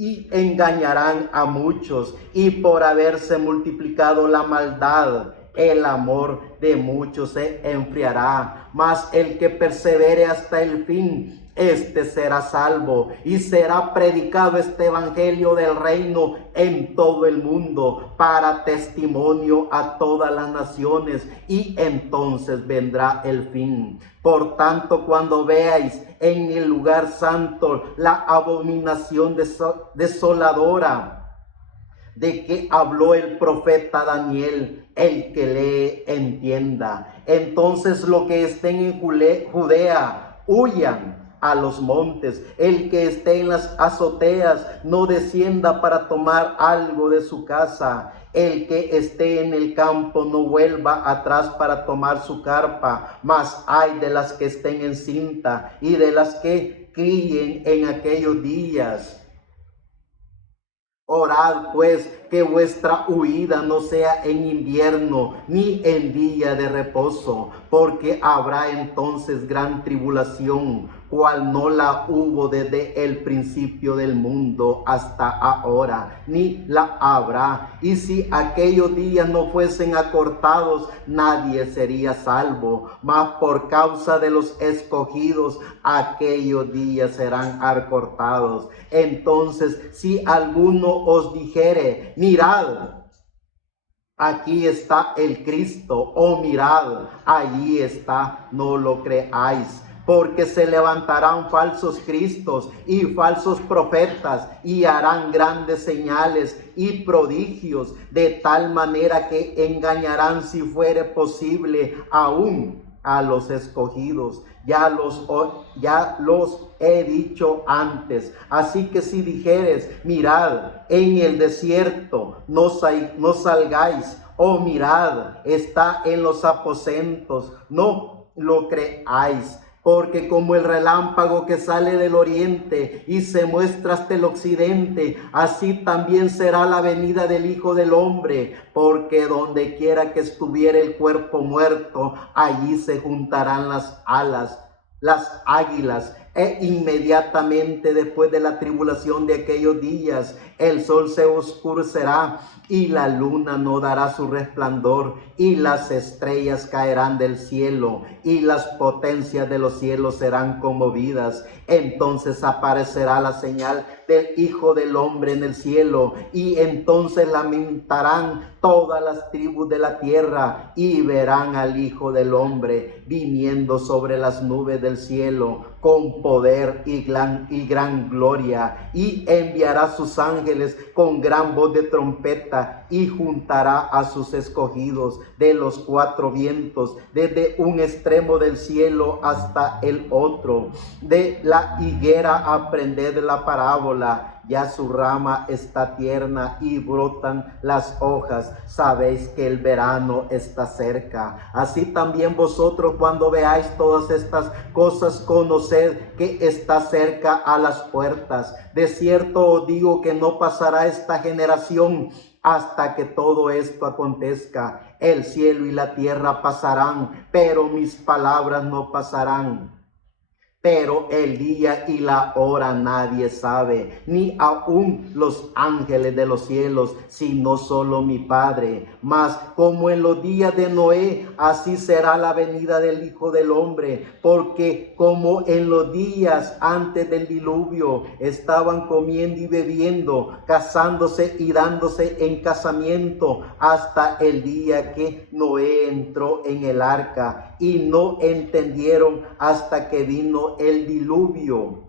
y engañarán a muchos, y por haberse multiplicado la maldad, el amor de muchos se enfriará. Mas el que persevere hasta el fin, este será salvo. Y será predicado este evangelio del reino en todo el mundo para testimonio a todas las naciones, y entonces vendrá el fin. Por tanto, cuando veáis en el lugar santo la abominación desoladora de que habló el profeta Daniel, el que lee entienda. Entonces los que estén en Judea huyan a los montes. El que esté en las azoteas no descienda para tomar algo de su casa. El que esté en el campo no vuelva atrás para tomar su carpa. Mas ay de las que estén en cinta y de las que críen en aquellos días. Orad pues que vuestra huida no sea en invierno ni en día de reposo, porque habrá entonces gran tribulación, cual no la hubo desde el principio del mundo hasta ahora, ni la habrá. Y si aquellos días no fuesen acortados, nadie sería salvo, mas por causa de los escogidos, aquellos días serán acortados. Entonces, si alguno os dijere: mirad, aquí está el Cristo, o mirad, allí está, no lo creáis. Porque se levantarán falsos cristos y falsos profetas, y harán grandes señales y prodigios, de tal manera que engañarán, si fuere posible, aún a los escogidos. Ya los he dicho antes. Así que si dijeres: mirad, en el desierto no salgáis, o mirad, está en los aposentos, no lo creáis. Porque como el relámpago que sale del oriente y se muestra hasta el occidente, así también será la venida del Hijo del Hombre. Porque donde quiera que estuviere el cuerpo muerto, allí se juntarán las águilas. E inmediatamente después de la tribulación de aquellos días, el sol se oscurecerá y la luna no dará su resplandor, y las estrellas caerán del cielo, y las potencias de los cielos serán conmovidas. Entonces aparecerá la señal del Hijo del Hombre en el cielo, y entonces lamentarán todas las tribus de la tierra, y verán al Hijo del Hombre viniendo sobre las nubes del cielo con poder y gran gloria, y enviará sus ángeles con gran voz de trompeta, y juntará a sus escogidos de los cuatro vientos, desde un extremo del cielo hasta el otro. De la higuera aprended la parábola, ya su rama está tierna y brotan las hojas, sabéis que el verano está cerca. Así también vosotros, cuando veáis todas estas cosas, conoced que está cerca a las puertas. De cierto os digo que no pasará esta generación hasta que todo esto acontezca. El cielo y la tierra pasarán, pero mis palabras no pasarán. Pero el día y la hora nadie sabe, ni aun los ángeles de los cielos, sino solo mi Padre. Mas como en los días de Noé, así será la venida del Hijo del Hombre. Porque como en los días antes del diluvio estaban comiendo y bebiendo, casándose y dándose en casamiento, hasta el día que Noé entró en el arca, y no entendieron hasta que vino el diluvio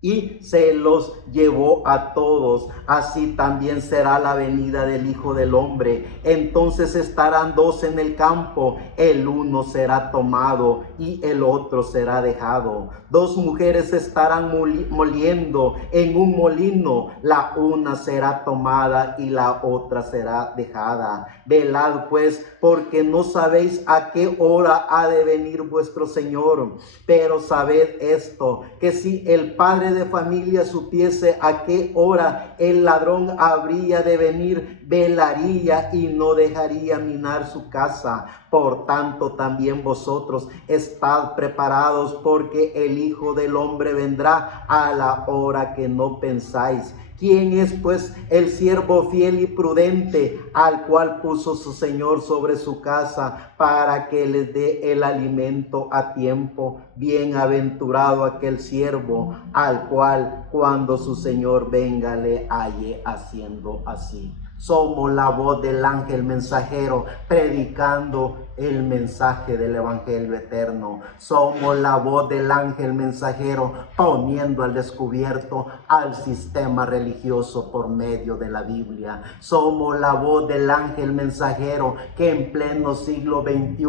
y se los llevó a todos. Así también será la venida del Hijo del Hombre. Entonces estarán dos en el campo, el uno será tomado y el otro será dejado. Dos mujeres estarán moliendo en un molino, la una será tomada y la otra será dejada. Velad pues, porque no sabéis a qué hora ha de venir vuestro Señor. Pero sabed esto, que si el padre de familia supiese a qué hora el ladrón habría de venir, velaría y no dejaría minar su casa. Por tanto, también vosotros estad preparados, porque el Hijo del Hombre vendrá a la hora que no pensáis. ¿Quién es pues el siervo fiel y prudente, al cual puso su Señor sobre su casa para que les dé el alimento a tiempo? Bienaventurado aquel siervo al cual cuando su Señor venga le halle haciendo así. Somos la voz del ángel mensajero predicando el mensaje del evangelio eterno. Somos la voz del ángel mensajero poniendo al descubierto al sistema religioso por medio de la Biblia. Somos la voz del ángel mensajero que en pleno siglo XXI,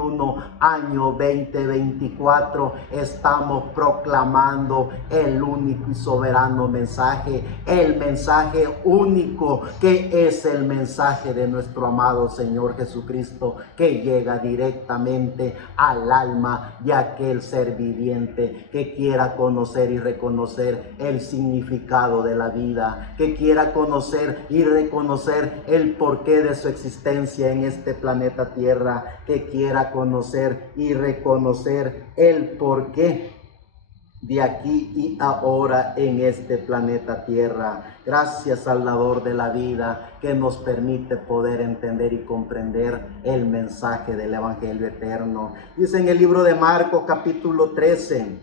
año 2024, estamos proclamando el único y soberano mensaje, el mensaje único que es el mensaje de nuestro amado Señor Jesucristo, que llega directamente al alma de aquel ser viviente que quiera conocer y reconocer el significado de la vida, que quiera conocer y reconocer el porqué de su existencia en este planeta Tierra, que quiera conocer y reconocer el porqué de aquí y ahora en este planeta Tierra. Gracias al dador de la vida, que nos permite poder entender y comprender el mensaje del evangelio eterno. Dice en el libro de Marcos capítulo 13,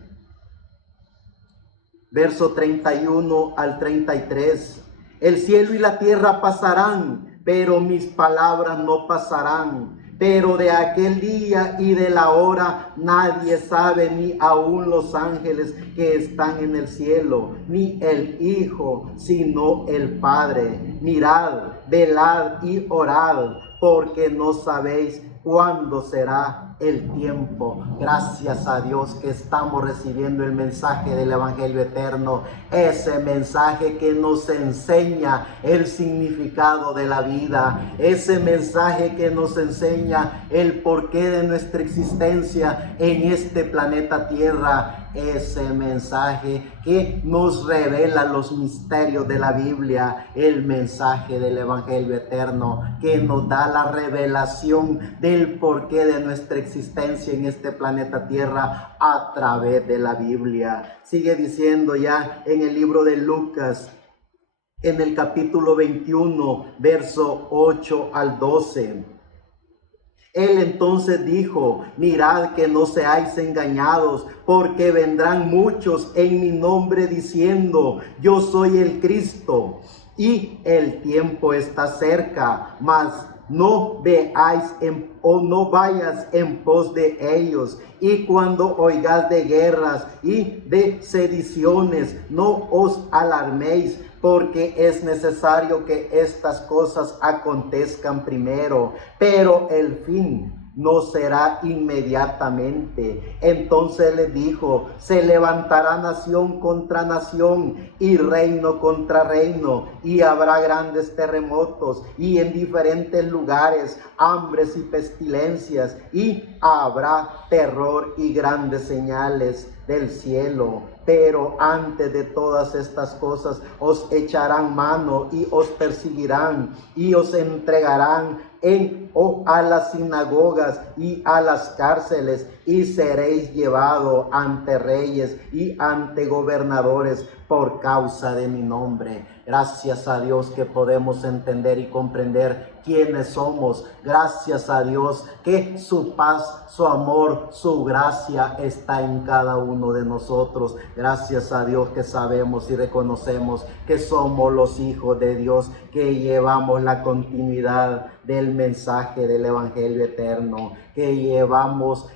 verso 31 al 33, el cielo y la tierra pasarán, pero mis palabras no pasarán. Pero de aquel día y de la hora nadie sabe, ni aun los ángeles que están en el cielo, ni el Hijo, sino el Padre. Mirad, velad y orad, porque no sabéis cuándo será el tiempo. Gracias a Dios que estamos recibiendo el mensaje del evangelio eterno, ese mensaje que nos enseña el significado de la vida, ese mensaje que nos enseña el porqué de nuestra existencia en este planeta Tierra, ese mensaje que nos revela los misterios de la Biblia, el mensaje del evangelio eterno que nos da la revelación del porqué de nuestra existencia en este planeta Tierra a través de la Biblia. Sigue diciendo ya en el libro de Lucas, en el capítulo 21, verso 8 al 12. Él entonces dijo, mirad que no seáis engañados, porque vendrán muchos en mi nombre diciendo, yo soy el Cristo, y el tiempo está cerca. Mas no no vayas en pos de ellos. Y cuando oigáis de guerras y de sediciones, no os alarméis, porque es necesario que estas cosas acontezcan primero, pero el fin no será inmediatamente. Entonces le dijo: se levantará nación contra nación y reino contra reino, y habrá grandes terremotos y en diferentes lugares hambres y pestilencias, y habrá terror y grandes señales del cielo. Pero antes de todas estas cosas os echarán mano y os perseguirán y os entregarán a las sinagogas y a las cárceles, y seréis llevados ante reyes y ante gobernadores por causa de mi nombre. Gracias a Dios que podemos entender y comprender quiénes somos. Gracias a Dios que su paz, su amor, su gracia está en cada uno de nosotros. Gracias a Dios que sabemos y reconocemos que somos los hijos de Dios, que llevamos la continuidad del mensaje del Evangelio eterno, que llevamos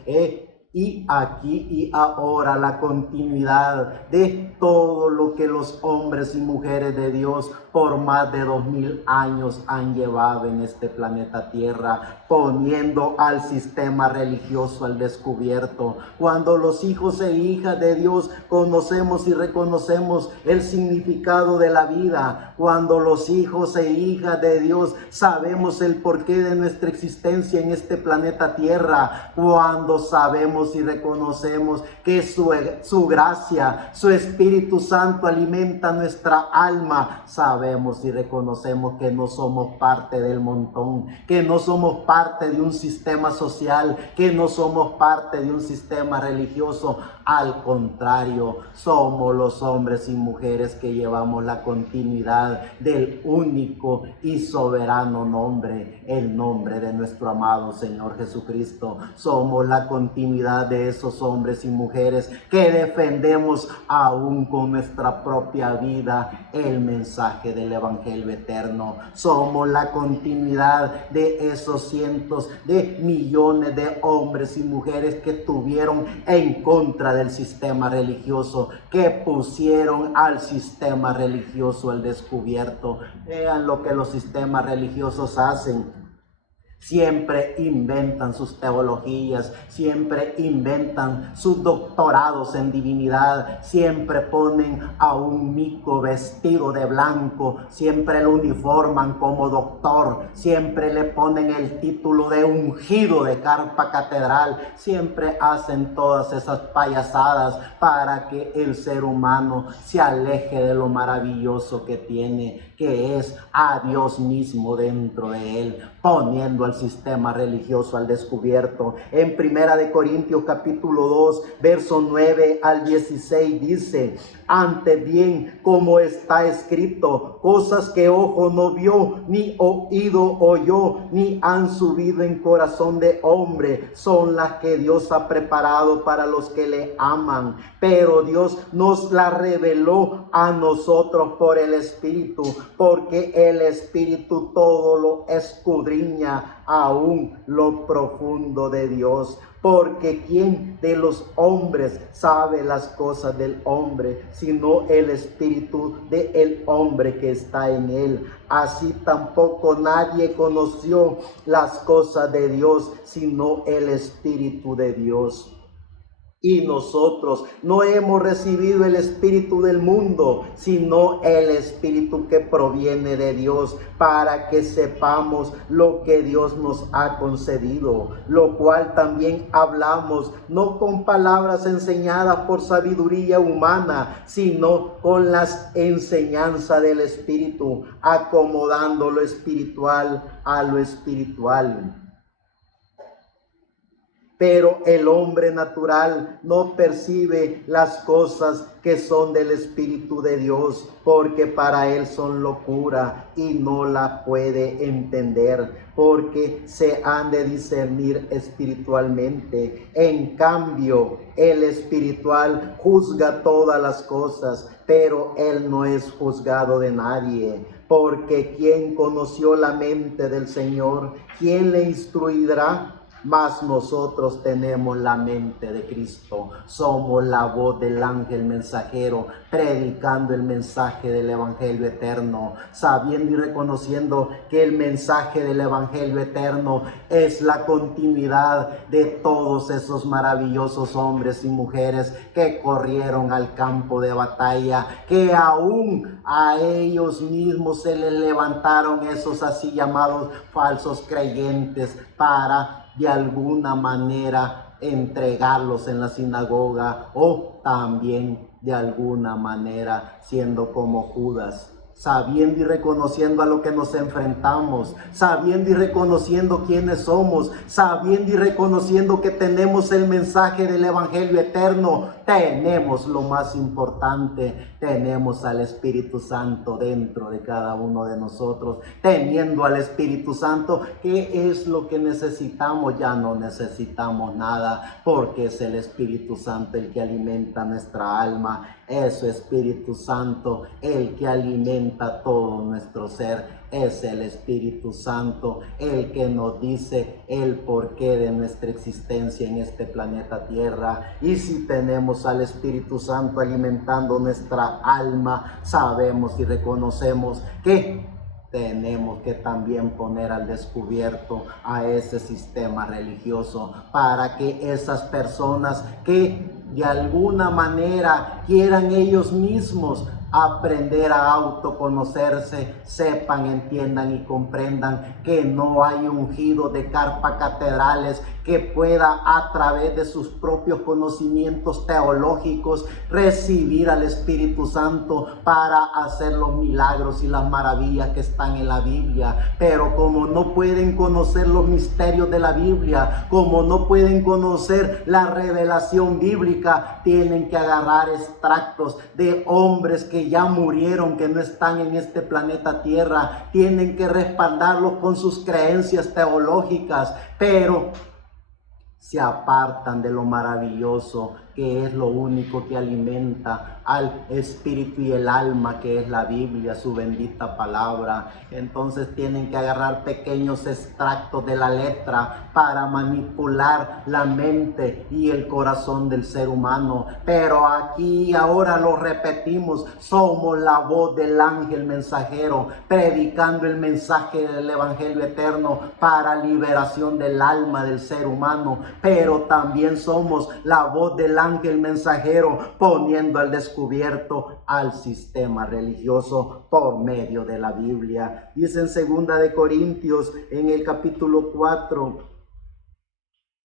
y aquí y ahora la continuidad de todo lo que los hombres y mujeres de Dios por más de 2000 años han llevado en este planeta Tierra, poniendo al sistema religioso al descubierto. Cuando los hijos e hijas de Dios conocemos y reconocemos el significado de la vida, cuando los hijos e hijas de Dios sabemos el porqué de nuestra existencia en este planeta Tierra, cuando sabemos y reconocemos que su gracia, su Espíritu Santo alimenta nuestra alma, sabemos y reconocemos que no somos parte del montón, que no somos parte de un sistema social, que no somos parte de un sistema religioso. Al contrario, somos los hombres y mujeres que llevamos la continuidad del único y soberano nombre, el nombre de nuestro amado Señor Jesucristo. Somos la continuidad de esos hombres y mujeres que defendemos aún con nuestra propia vida el mensaje del Evangelio eterno. Somos la continuidad de esos cientos de millones de hombres y mujeres que estuvieron en contra del sistema religioso, que pusieron al sistema religioso al descubierto. Vean lo que los sistemas religiosos hacen. Siempre inventan sus teologías, siempre inventan sus doctorados en divinidad, siempre ponen a un mico vestido de blanco, siempre lo uniforman como doctor, siempre le ponen el título de ungido de carpa catedral, siempre hacen todas esas payasadas para que el ser humano se aleje de lo maravilloso que tiene, que es a Dios mismo dentro de él, poniendo al sistema religioso al descubierto. En 1 Corintios capítulo 2, verso 9 al 16 dice: antes bien, como está escrito, cosas que ojo no vio, ni oído oyó, ni han subido en corazón de hombre, son las que Dios ha preparado para los que le aman. Pero Dios nos la reveló a nosotros por el Espíritu, porque el Espíritu todo lo escudriña, aún lo profundo de Dios. Porque ¿quién de los hombres sabe las cosas del hombre, sino el Espíritu del hombre que está en él? Así tampoco nadie conoció las cosas de Dios, sino el Espíritu de Dios. Y nosotros no hemos recibido el espíritu del mundo, sino el espíritu que proviene de Dios, para que sepamos lo que Dios nos ha concedido, lo cual también hablamos, no con palabras enseñadas por sabiduría humana, sino con las enseñanzas del Espíritu, acomodando lo espiritual a lo espiritual. Pero el hombre natural no percibe las cosas que son del Espíritu de Dios, porque para él son locura y no la puede entender, porque se han de discernir espiritualmente. En cambio, el espiritual juzga todas las cosas, pero él no es juzgado de nadie. porque ¿quién conoció la mente del Señor? ¿Quién le instruirá? Mas nosotros tenemos la mente de Cristo, somos la voz del ángel mensajero, predicando el mensaje del evangelio eterno, sabiendo y reconociendo que el mensaje del evangelio eterno es la continuidad de todos esos maravillosos hombres y mujeres que corrieron al campo de batalla, que aún a ellos mismos se les levantaron esos así llamados falsos creyentes para de alguna manera entregarlos en la sinagoga, o también de alguna manera siendo como Judas, sabiendo y reconociendo a lo que nos enfrentamos, sabiendo y reconociendo quiénes somos, sabiendo y reconociendo que tenemos el mensaje del evangelio eterno. Tenemos lo más importante, tenemos al Espíritu Santo dentro de cada uno de nosotros. Teniendo al Espíritu Santo, ¿qué es lo que necesitamos? Ya no necesitamos nada, porque es el Espíritu Santo el que alimenta nuestra alma, es su Espíritu Santo el que alimenta todo nuestro ser. Es el Espíritu Santo el que nos dice el porqué de nuestra existencia en este planeta Tierra. Y si tenemos al Espíritu Santo alimentando nuestra alma, sabemos y reconocemos que tenemos que también poner al descubierto a ese sistema religioso, para que esas personas que de alguna manera quieran ellos mismos aprender a autoconocerse, sepan, entiendan y comprendan que no hay ungido de carpa catedrales que pueda a través de sus propios conocimientos teológicos recibir al Espíritu Santo para hacer los milagros y las maravillas que están en la Biblia. Pero como no pueden conocer los misterios de la Biblia, como no pueden conocer la revelación bíblica, tienen que agarrar extractos de hombres que ya murieron, que no están en este planeta Tierra, tienen que respaldarlos con sus creencias teológicas, pero se apartan de lo maravilloso que es lo único que alimenta al espíritu y el alma, que es la Biblia, su bendita palabra. Entonces tienen que agarrar pequeños extractos de la letra para manipular la mente y el corazón del ser humano. Pero aquí y ahora lo repetimos, somos la voz del ángel mensajero, predicando el mensaje del evangelio eterno para liberación del alma del ser humano. Pero también somos la voz del ángel mensajero poniendo al descubierto al sistema religioso por medio de la Biblia. Dice en 2 de Corintios, en el capítulo 4,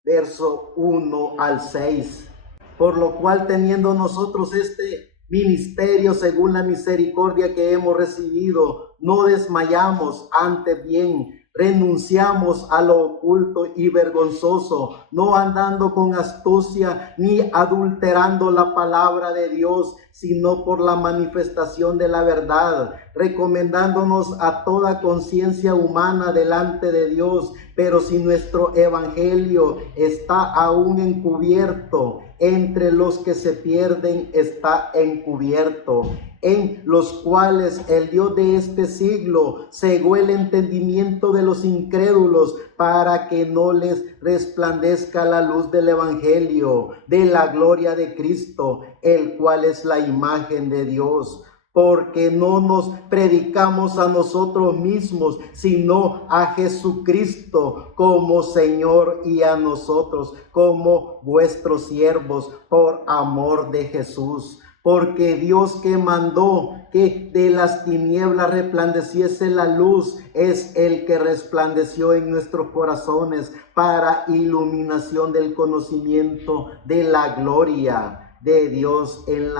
verso 1 al 6, por lo cual, teniendo nosotros este ministerio según la misericordia que hemos recibido, no desmayamos, antes bien renunciamos a lo oculto y vergonzoso, no andando con astucia ni adulterando la palabra de Dios, sino por la manifestación de la verdad, recomendándonos a toda conciencia humana delante de Dios. Pero si nuestro evangelio está aún encubierto, entre los que se pierden está encubierto, en los cuales el Dios de este siglo cegó el entendimiento de los incrédulos, para que no les resplandezca la luz del evangelio de la gloria de Cristo, el cual es la imagen de Dios. Porque no nos predicamos a nosotros mismos, sino a Jesucristo como Señor, y a nosotros como vuestros siervos por amor de Jesús. Porque Dios, que mandó que de las tinieblas resplandeciese la luz, es el que resplandeció en nuestros corazones para iluminación del conocimiento de la gloria de Dios en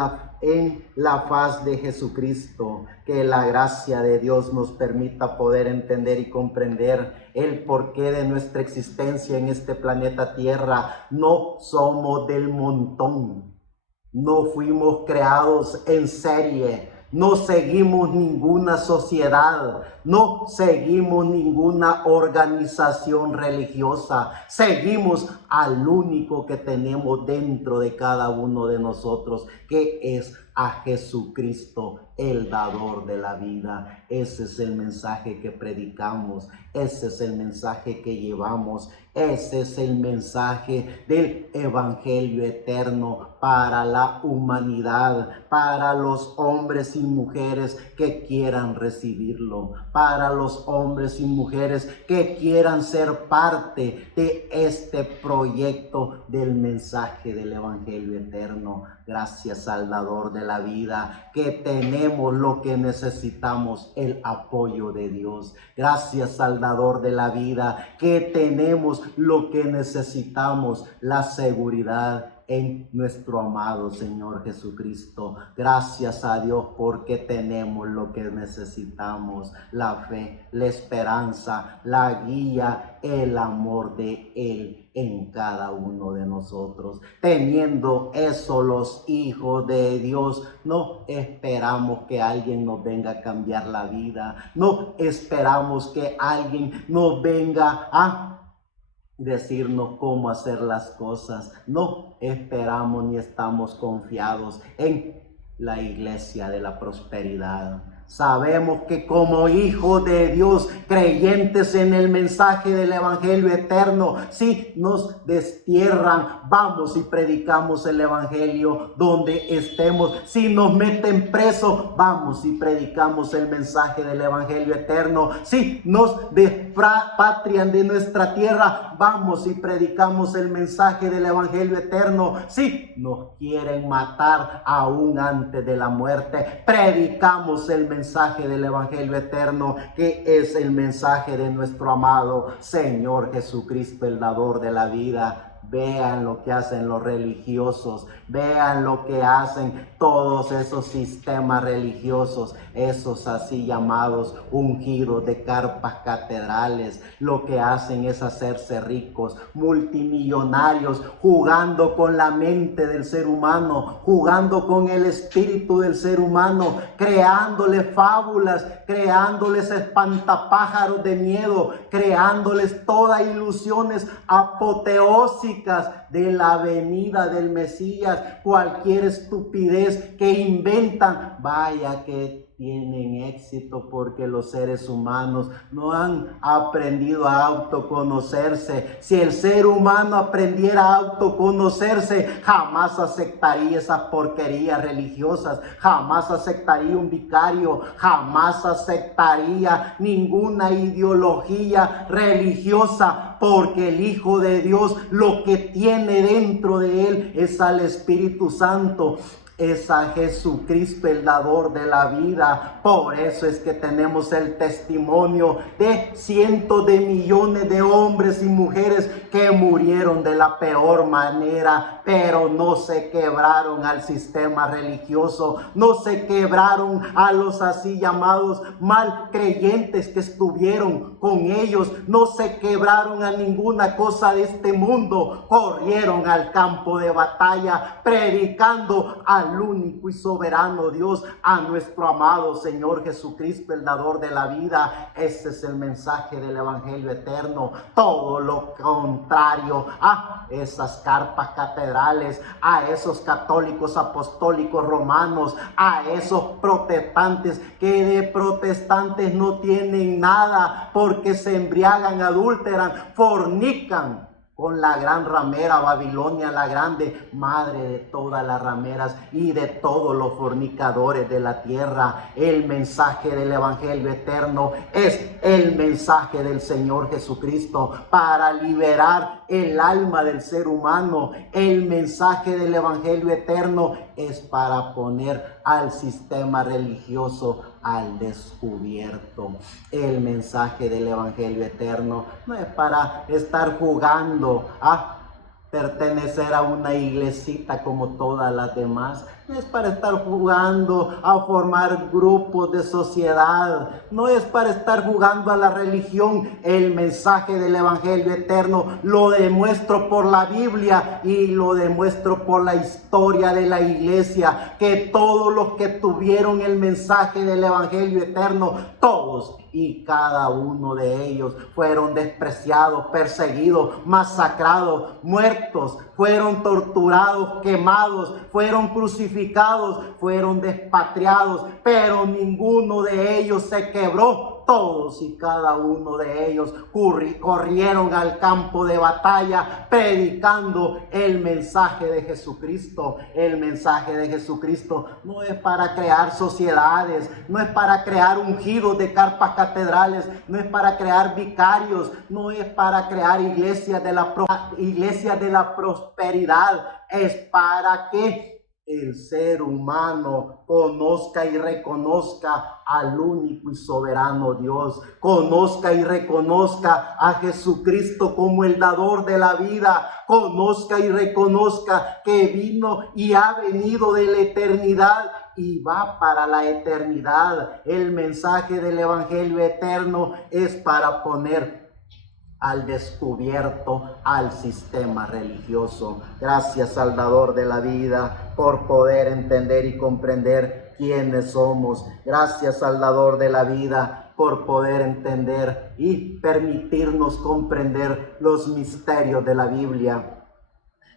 la faz de Jesucristo. Que la gracia de Dios nos permita poder entender y comprender el porqué de nuestra existencia en este planeta Tierra. No somos del montón. No fuimos creados en serie, no seguimos ninguna sociedad, no seguimos ninguna organización religiosa, seguimos al único que tenemos dentro de cada uno de nosotros, que es a Jesucristo, el dador de la vida. Ese es el mensaje que predicamos, ese es el mensaje que llevamos, ese es el mensaje del Evangelio eterno para la humanidad, para los hombres y mujeres que quieran recibirlo, para los hombres y mujeres que quieran ser parte de este proyecto del mensaje del Evangelio eterno. Gracias, Salvador de la vida, que tenemos lo que necesitamos, el apoyo de Dios. Gracias, Salvador de la vida, que tenemos lo que necesitamos, la seguridad en nuestro amado Señor Jesucristo. Gracias a Dios porque tenemos lo que necesitamos, la fe, la esperanza, la guía, el amor de Él en cada uno de nosotros. Teniendo eso, los hijos de Dios, no esperamos que alguien nos venga a cambiar la vida, no esperamos que alguien nos venga a decirnos cómo hacer las cosas. No esperamos ni estamos confiados en la iglesia de la prosperidad. Sabemos que como hijos de Dios, creyentes en el mensaje del Evangelio eterno, si nos destierran, vamos y predicamos el Evangelio donde estemos. Si nos meten presos, vamos y predicamos el mensaje del Evangelio eterno. Si nos despatrian de nuestra tierra, vamos y predicamos el mensaje del Evangelio eterno. Si nos quieren matar aún antes de la muerte, predicamos el mensaje del Evangelio eterno, que es el mensaje de nuestro amado Señor Jesucristo, el dador de la vida. Vean lo que hacen los religiosos, vean lo que hacen todos esos sistemas religiosos, esos así llamados ungidos de carpas catedrales. Lo que hacen es hacerse ricos, multimillonarios, jugando con la mente del ser humano, jugando con el espíritu del ser humano, creándoles fábulas, creándoles espantapájaros de miedo, creándoles todas ilusiones apoteósicas de la venida del Mesías. Cualquier estupidez que inventan, vaya que tienen éxito, porque los seres humanos no han aprendido a autoconocerse. Si el ser humano aprendiera a autoconocerse, jamás aceptaría esas porquerías religiosas, jamás aceptaría un vicario, jamás aceptaría ninguna ideología religiosa, porque el Hijo de Dios lo que tiene dentro de él es al Espíritu Santo, es a Jesucristo, el dador de la vida. Por eso es que tenemos el testimonio de cientos de millones de hombres y mujeres que murieron de la peor manera, pero no se quebraron al sistema religioso, no se quebraron a los así llamados mal creyentes que estuvieron con ellos, no se quebraron a ninguna cosa de este mundo, corrieron al campo de batalla predicando al único y soberano Dios, a nuestro amado Señor Jesucristo, el dador de la vida. Ese es el mensaje del Evangelio eterno. Todo lo contrario a esas carpas catedrales, a esos católicos apostólicos romanos, a esos protestantes que de protestantes no tienen nada, porque se embriagan, adúlteran, fornican con la gran ramera Babilonia la grande, madre de todas las rameras y de todos los fornicadores de la tierra. El mensaje del Evangelio eterno es el mensaje del Señor Jesucristo para liberar el alma del ser humano. El mensaje del Evangelio eterno es para poner al sistema religioso al descubierto. El mensaje del Evangelio eterno no es para estar jugando a pertenecer a una iglesita como todas las demás. No es para estar jugando a formar grupos de sociedad. No es para estar jugando a la religión. El mensaje del Evangelio eterno lo demuestro por la Biblia y lo demuestro por la historia de la iglesia. Que todos los que tuvieron el mensaje del Evangelio eterno, todos y cada uno de ellos fueron despreciados, perseguidos, masacrados, muertos, fueron torturados, quemados, fueron crucificados, crucificados, fueron despatriados, pero ninguno de ellos se quebró. Todos y cada uno de ellos corrieron al campo de batalla predicando el mensaje de Jesucristo. El mensaje de Jesucristo no es para crear sociedades, no es para crear ungidos de carpas catedrales, no es para crear vicarios, no es para crear iglesias de la prosperidad, es para que el ser humano conozca y reconozca al único y soberano Dios, conozca y reconozca a Jesucristo como el dador de la vida, conozca y reconozca que vino y ha venido de la eternidad y va para la eternidad. El mensaje del Evangelio eterno es para poner al descubierto al sistema religioso. Gracias, Salvador de la vida, por poder entender y comprender quiénes somos. Gracias, Salvador de la vida, por poder entender y permitirnos comprender los misterios de la Biblia.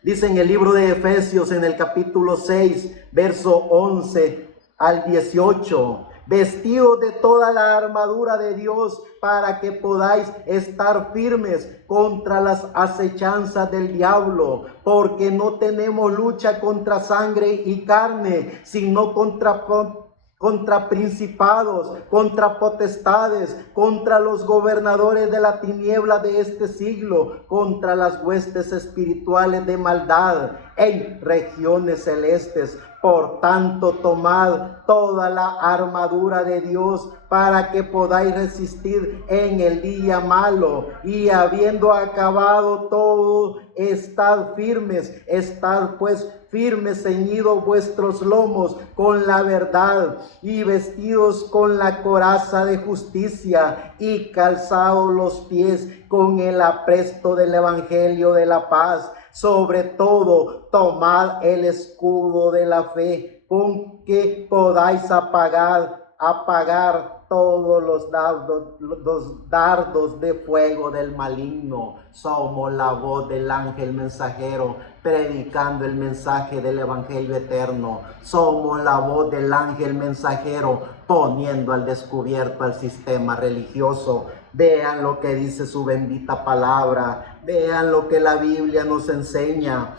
Dice en el libro de Efesios, en el capítulo 6, verso 11 al 18, vestidos de toda la armadura de Dios para que podáis estar firmes contra las acechanzas del diablo, porque no tenemos lucha contra sangre y carne, sino contra principados, contra potestades, contra los gobernadores de la tiniebla de este siglo, contra las huestes espirituales de maldad en regiones celestes. Por tanto, tomad toda la armadura de Dios para que podáis resistir en el día malo, y habiendo acabado todo, estad firmes. Estad pues firmes, ceñidos vuestros lomos con la verdad, y vestidos con la coraza de justicia, y calzados los pies con el apresto del evangelio de la paz. Sobre todo, tomad el escudo de la fe, con que podáis apagar todos los dardos de fuego del maligno. Somos la voz del ángel mensajero predicando el mensaje del evangelio eterno. Somos la voz del ángel mensajero poniendo al descubierto al sistema religioso. Vean lo que dice su bendita palabra, vean lo que la Biblia nos enseña.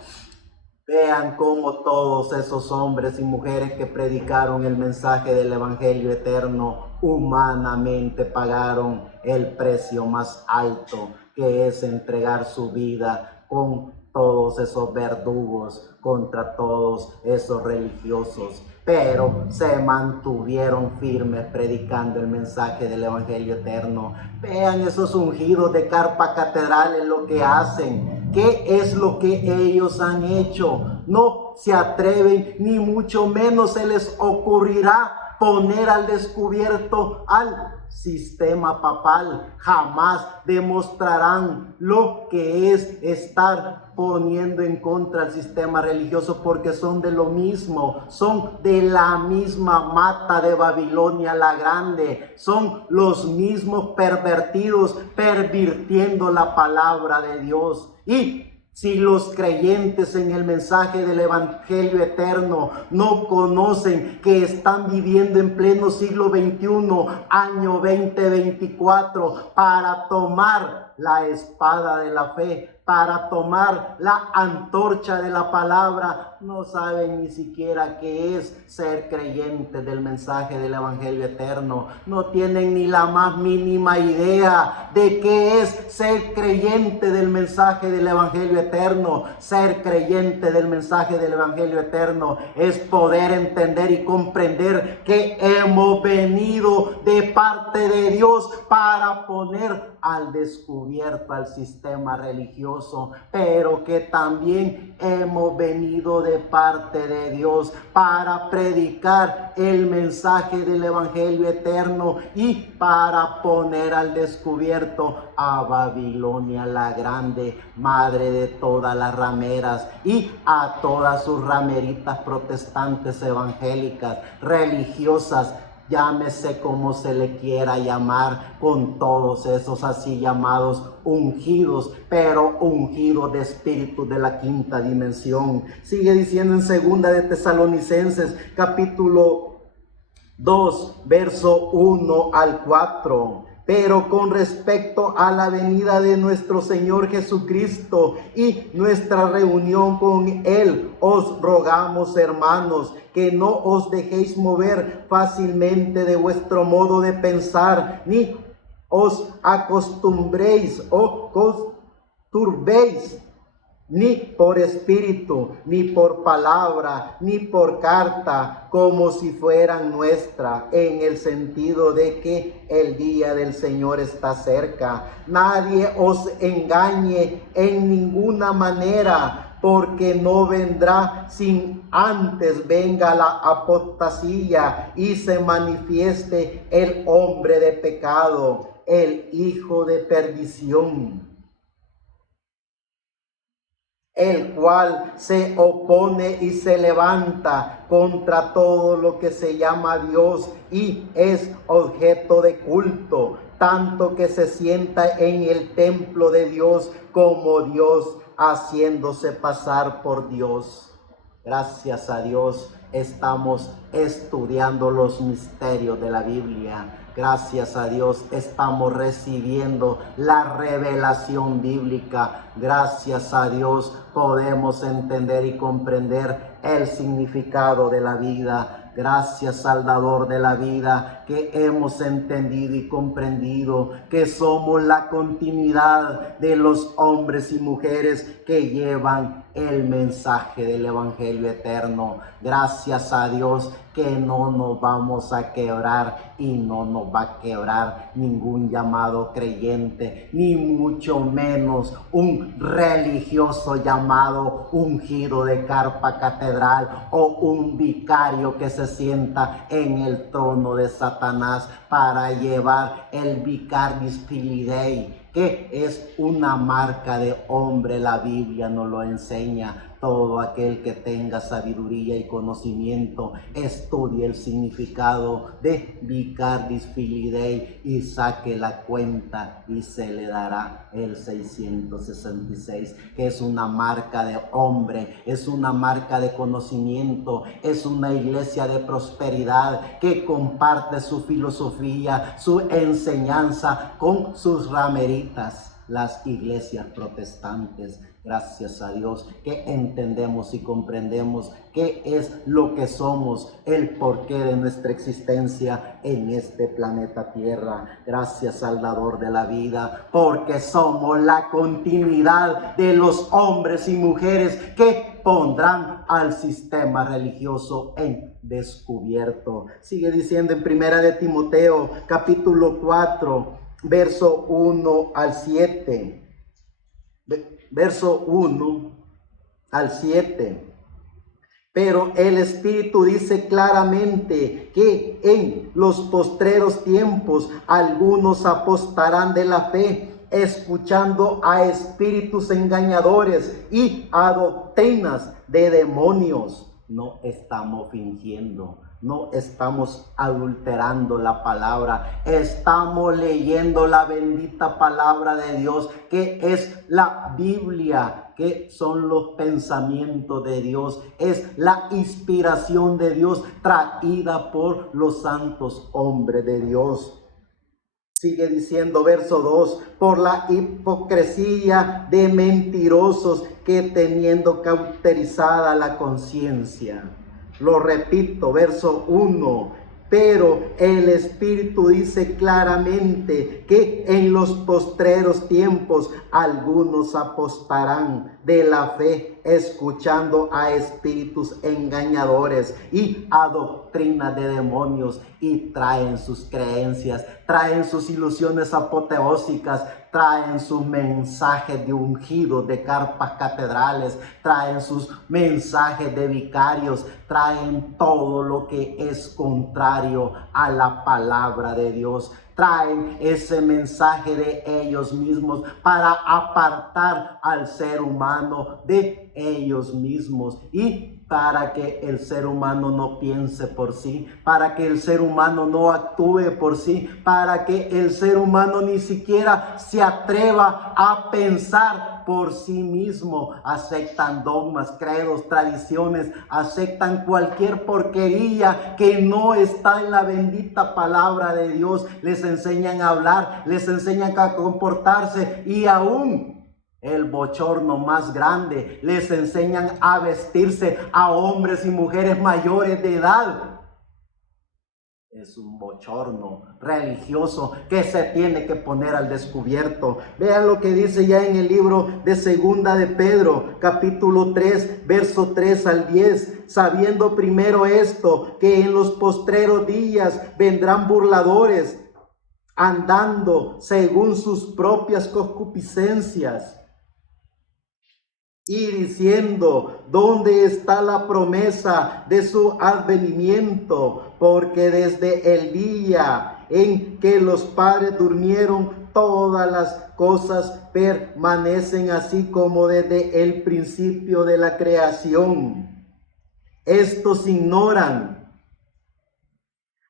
Vean cómo todos esos hombres y mujeres que predicaron el mensaje del evangelio eterno humanamente pagaron el precio más alto, que es entregar su vida con todos esos verdugos, contra todos esos religiosos, pero se mantuvieron firmes predicando el mensaje del evangelio eterno. Vean esos ungidos de carpa catedrales lo que hacen. ¿Qué es lo que ellos han hecho? No se atreven, ni mucho menos se les ocurrirá poner al descubierto al sistema papal. Jamás demostrarán lo que es estar poniendo en contra al sistema religioso, porque son de lo mismo, son de la misma mata de Babilonia la Grande, son los mismos pervertidos pervirtiendo la palabra de Dios. Y si los creyentes en el mensaje del evangelio eterno no conocen que están viviendo en pleno siglo XXI, año 2024, para tomar la espada de la fe, para tomar la antorcha de la palabra, no saben ni siquiera qué es ser creyente del mensaje del evangelio eterno. No tienen ni la más mínima idea de qué es ser creyente del mensaje del evangelio eterno. Ser creyente del mensaje del evangelio eterno es poder entender y comprender que hemos venido de parte de Dios para poner al descubierto al sistema religioso, pero que también hemos venido de parte de Dios para predicar el mensaje del evangelio eterno y para poner al descubierto a Babilonia la Grande, madre de todas las rameras, y a todas sus rameritas protestantes, evangélicas, religiosas, llámese como se le quiera llamar, con todos esos así llamados ungidos, pero ungidos de espíritu de la quinta dimensión. Sigue diciendo en segunda de Tesalonicenses, capítulo 2, verso 1 al 4. Pero con respecto a la venida de nuestro Señor Jesucristo y nuestra reunión con Él, os rogamos, hermanos, que no os dejéis mover fácilmente de vuestro modo de pensar, ni os acostumbréis o turbéis, ni por espíritu, ni por palabra, ni por carta, como si fueran nuestra, en el sentido de que el día del Señor está cerca. Nadie os engañe en ninguna manera, porque no vendrá sin antes venga la apostasía y se manifieste el hombre de pecado, el hijo de perdición, el cual se opone y se levanta contra todo lo que se llama Dios y es objeto de culto, tanto que se sienta en el templo de Dios como Dios, haciéndose pasar por Dios. Gracias a Dios estamos estudiando los misterios de la Biblia. Gracias a Dios estamos recibiendo la revelación bíblica. Gracias a Dios podemos entender y comprender el significado de la vida. Gracias, Salvador de la vida, que hemos entendido y comprendido que somos la continuidad de los hombres y mujeres que llevan el mensaje del Evangelio eterno. Gracias a Dios que no nos vamos a quebrar y no nos va a quebrar ningún llamado creyente, ni mucho menos un religioso llamado ungido de carpa catedral o un vicario que se sienta en el trono de Satanás para llevar el Vicarius Filii Dei, que es una marca de hombre. La Biblia nos lo enseña. Todo aquel que tenga sabiduría y conocimiento estudie el significado de Vicarius Filii Dei y saque la cuenta y se le dará el 666, que es una marca de hombre, es una marca de conocimiento, es una iglesia de prosperidad que comparte su filosofía, su enseñanza con sus rameritas, las iglesias protestantes. Gracias a Dios que entendemos y comprendemos qué es lo que somos, el porqué de nuestra existencia en este planeta Tierra. Gracias, Salvador de la vida, porque somos la continuidad de los hombres y mujeres que pondrán al sistema religioso en descubierto. Sigue diciendo en primera de Timoteo, capítulo 4, verso 1 al 7. Verso 1 al 7. Pero el Espíritu dice claramente que en los postreros tiempos algunos apostarán de la fe, escuchando a espíritus engañadores y a doctrinas de demonios. No estamos fingiendo, no estamos adulterando la palabra, estamos leyendo la bendita palabra de Dios, que es la Biblia, que son los pensamientos de Dios, es la inspiración de Dios traída por los santos hombres de Dios. Sigue diciendo verso 2, por la hipocresía de mentirosos que teniendo cauterizada la conciencia. Lo repito, verso 1, pero el Espíritu dice claramente que en los postreros tiempos algunos apostarán de la fe, escuchando a espíritus engañadores y a doctrinas de demonios, y traen sus creencias, traen sus ilusiones apoteósicas, traen sus mensajes de ungidos de carpas catedrales, traen sus mensajes de vicarios, traen todo lo que es contrario a la palabra de Dios. Traen ese mensaje de ellos mismos para apartar al ser humano de ellos mismos y para que el ser humano no piense por sí, para que el ser humano no actúe por sí, para que el ser humano ni siquiera se atreva a pensar por sí mismo. Aceptan dogmas, credos, tradiciones, aceptan cualquier porquería que no está en la bendita palabra de Dios. Les enseñan a hablar, les enseñan a comportarse y aún el bochorno más grande, les enseñan a vestirse a hombres y mujeres mayores de edad. Es un bochorno religioso que se tiene que poner al descubierto. Vean lo que dice ya en el libro de Segunda de Pedro, capítulo 3, verso 3 al 10. Sabiendo primero esto, que en los postreros días vendrán burladores, andando según sus propias concupiscencias, y diciendo, ¿dónde está la promesa de su advenimiento? Porque desde el día en que los padres durmieron, todas las cosas permanecen así como desde el principio de la creación. Estos ignoran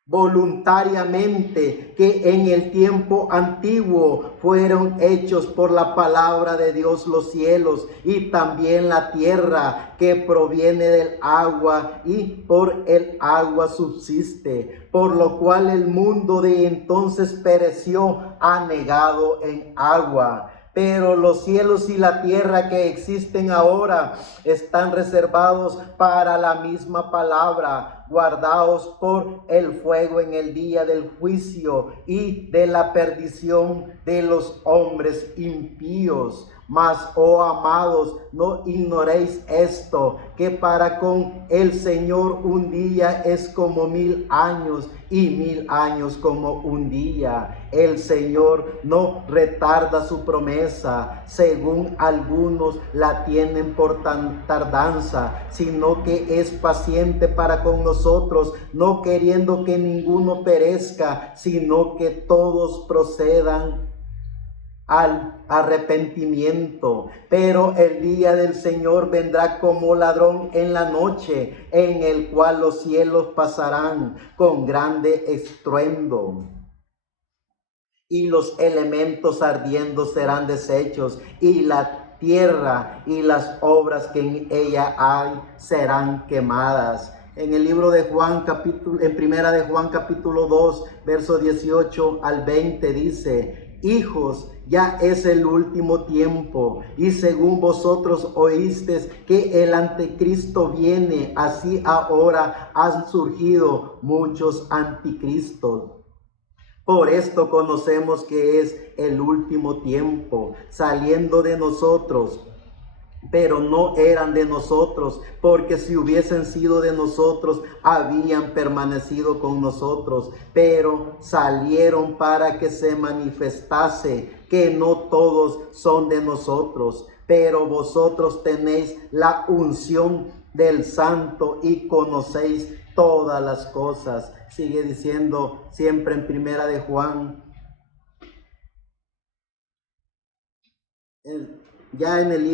voluntariamente que en el tiempo antiguo fueron hechos por la palabra de Dios los cielos y también la tierra, que proviene del agua y por el agua subsiste, por lo cual el mundo de entonces pereció anegado en agua. Pero los cielos y la tierra que existen ahora están reservados para la misma palabra, guardados por el fuego en el día del juicio y de la perdición de los hombres impíos. Mas, oh amados, no ignoréis esto, que para con el Señor un día es como 1000 años y 1000 años como un día. El Señor no retarda su promesa, según algunos la tienen por tardanza, sino que es paciente para con nosotros, no queriendo que ninguno perezca, sino que todos procedan al arrepentimiento. Pero el día del Señor vendrá como ladrón en la noche, en el cual los cielos pasarán con grande estruendo, y los elementos ardiendo serán deshechos, y la tierra y las obras que en ella hay serán quemadas. En el libro de Juan, en primera de Juan capítulo 2, verso 18 al 20 dice: hijos, ya es el último tiempo, y según vosotros oísteis que el anticristo viene, así ahora han surgido muchos anticristos. Por esto conocemos que es el último tiempo, saliendo de nosotros, pero no eran de nosotros, porque si hubiesen sido de nosotros, habían permanecido con nosotros, pero salieron para que se manifestase que no todos son de nosotros. Pero vosotros tenéis la unción del Santo y conocéis todas las cosas. Sigue diciendo siempre en primera de Juan, ya en el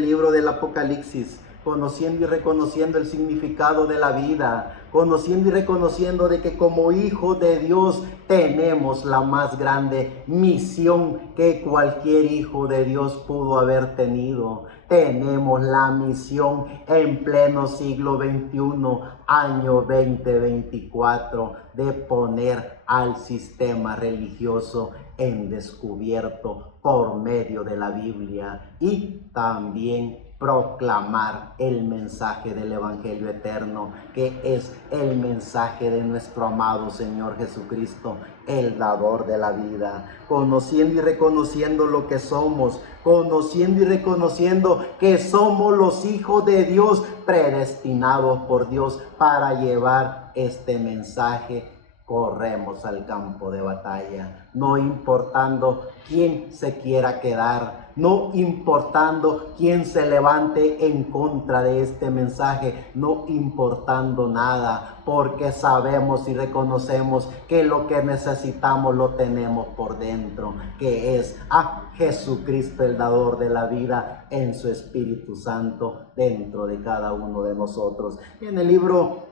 libro del Apocalipsis, conociendo y reconociendo el significado de la vida, conociendo y reconociendo de que como hijos de Dios tenemos la más grande misión que cualquier hijo de Dios pudo haber tenido. Tenemos la misión en pleno siglo XXI, año 2024, de poner al sistema religioso en descubierto por medio de la Biblia y también proclamar el mensaje del Evangelio eterno, que es el mensaje de nuestro amado Señor Jesucristo, el dador de la vida. Conociendo y reconociendo lo que somos, conociendo y reconociendo que somos los hijos de Dios, predestinados por Dios para llevar este mensaje, corremos al campo de batalla, no importando quién se quiera quedar, no importando quién se levante en contra de este mensaje, no importando nada, porque sabemos y reconocemos que lo que necesitamos lo tenemos por dentro, que es a Jesucristo, el dador de la vida, en su Espíritu Santo dentro de cada uno de nosotros. En el libro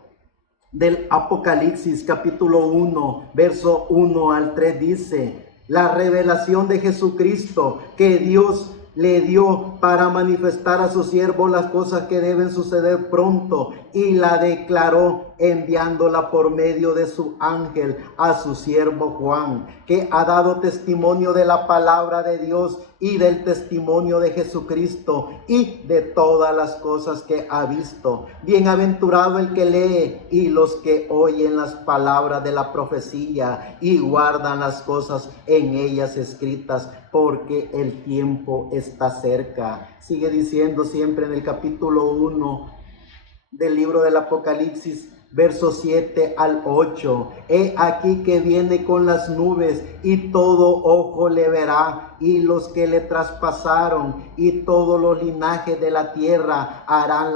del Apocalipsis capítulo 1, verso 1 al 3 dice: la revelación de Jesucristo que Dios le dio para manifestar a su siervo las cosas que deben suceder pronto, y la declaró enviándola por medio de su ángel a su siervo Juan, que ha dado testimonio de la palabra de Dios y del testimonio de Jesucristo y de todas las cosas que ha visto. Bienaventurado el que lee y los que oyen las palabras de la profecía y guardan las cosas en ellas escritas, porque el tiempo está cerca. Sigue diciendo siempre en el capítulo 1 del libro del Apocalipsis, versos 7 al 8. He aquí que viene con las nubes, y todo ojo le verá, y los que le traspasaron, y todos los linajes de la tierra harán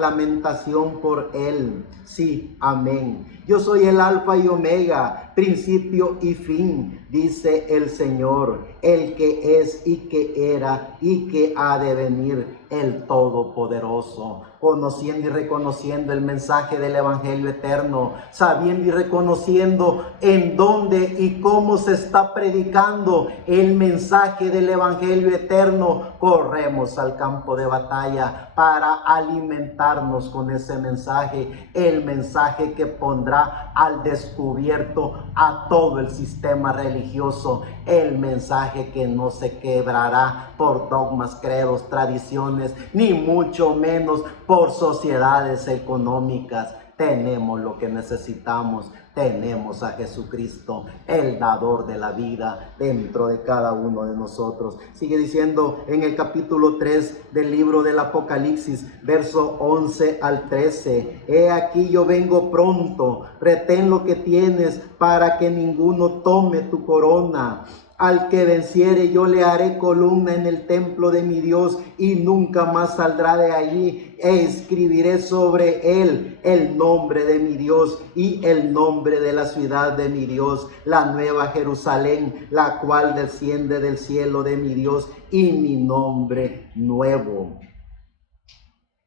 lamentación por él. Sí, amén. Yo soy el Alfa y Omega, principio y fin, dice el Señor, el que es y que era y que ha de venir, el Todopoderoso. Conociendo y reconociendo el mensaje del Evangelio eterno, sabiendo y reconociendo en dónde y cómo se está predicando el mensaje del Evangelio eterno, corremos al campo de batalla para alimentarnos con ese mensaje, el mensaje que pondrá al descubierto a todo el sistema religioso, el mensaje que no se quebrará por dogmas, credos, tradiciones, ni mucho menos por sociedades económicas. Tenemos lo que necesitamos, tenemos a Jesucristo, el dador de la vida, dentro de cada uno de nosotros. Sigue diciendo en el capítulo 3 del libro del Apocalipsis, verso 11 al 13. He aquí yo vengo pronto, retén lo que tienes para que ninguno tome tu corona. Al que venciere yo le haré columna en el templo de mi Dios, y nunca más saldrá de allí. E escribiré sobre él el nombre de mi Dios y el nombre de la ciudad de mi Dios, la nueva Jerusalén, la cual desciende del cielo de mi Dios, y mi nombre nuevo.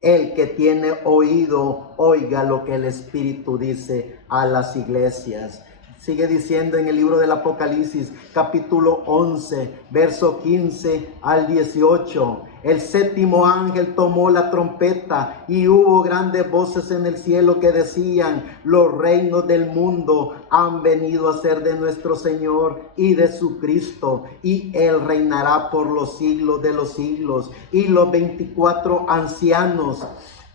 El que tiene oído, oiga lo que el Espíritu dice a las iglesias. Sigue diciendo en el libro del Apocalipsis, capítulo 11, verso 15 al 18. El séptimo ángel tomó la trompeta, y hubo grandes voces en el cielo que decían: los reinos del mundo han venido a ser de nuestro Señor y de su Cristo, y él reinará por los siglos de los siglos. Y los 24 ancianos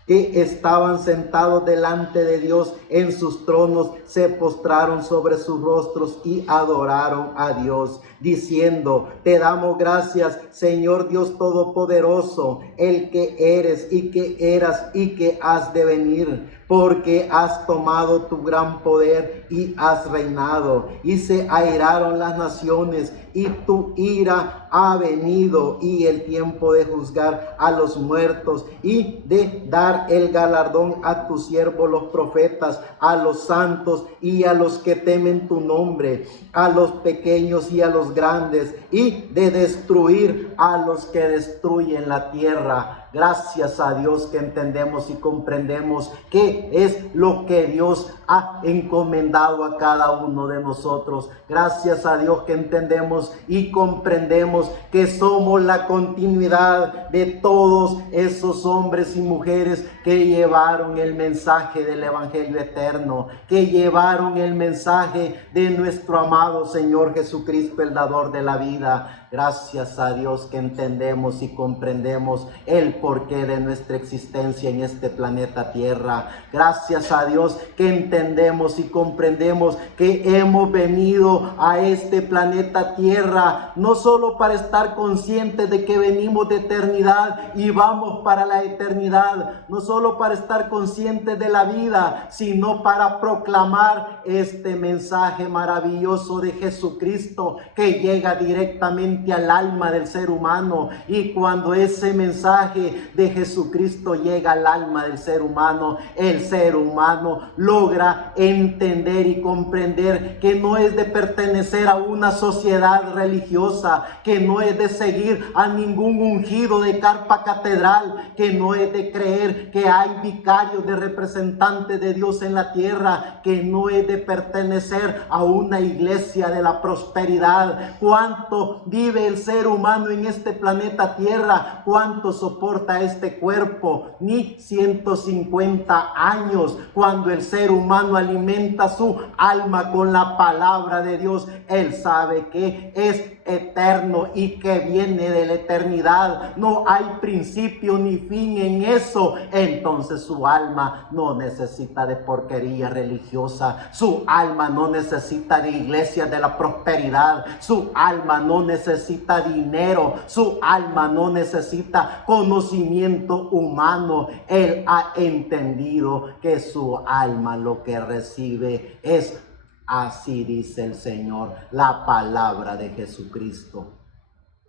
que estaban sentados delante de Dios en sus tronos se postraron sobre sus rostros y adoraron a Dios, diciendo: te damos gracias, Señor Dios Todopoderoso, el que eres y que eras y que has de venir, porque has tomado tu gran poder y has reinado. Y se airaron las naciones, y tu ira ha venido, y el tiempo de juzgar a los muertos y de dar el galardón a tus siervos los profetas, a los santos y a los que temen tu nombre, a los pequeños y a los grandes, y de destruir a los que destruyen la tierra. Gracias a Dios que entendemos y comprendemos qué es lo que Dios ha encomendado a cada uno de nosotros. Gracias a Dios que entendemos y comprendemos que somos la continuidad de todos esos hombres y mujeres que llevaron el mensaje del Evangelio eterno, que llevaron el mensaje de nuestro amado Señor Jesucristo, el dador de la vida. Gracias a Dios que entendemos y comprendemos el porqué de nuestra existencia en este planeta Tierra. Gracias a Dios que entendemos y comprendemos que hemos venido a este planeta Tierra no solo para estar conscientes de que venimos de eternidad y vamos para la eternidad, no solo para estar conscientes de la vida, sino para proclamar este mensaje maravilloso de Jesucristo que llega directamente directamente al alma del ser humano. Y cuando ese mensaje de Jesucristo llega al alma del ser humano, el ser humano logra entender y comprender que no es de pertenecer a una sociedad religiosa, que no es de seguir a ningún ungido de carpa catedral, que no es de creer que hay vicarios de representantes de Dios en la tierra, que no es de pertenecer a una iglesia de la prosperidad. ¿Cuánto vive el ser humano en este planeta Tierra? ¿Cuánto soporta este cuerpo? Ni 150 años. Cuando el ser humano alimenta su alma con la palabra de Dios, él sabe que es eterno y que viene de la eternidad. No hay principio ni fin en eso. Entonces su alma no necesita de porquería religiosa. Su alma no necesita de iglesias de la prosperidad. Su alma no necesita dinero. Su alma no necesita conocimiento humano. Él ha entendido que su alma lo que recibe es, así dice el Señor, la palabra de Jesucristo.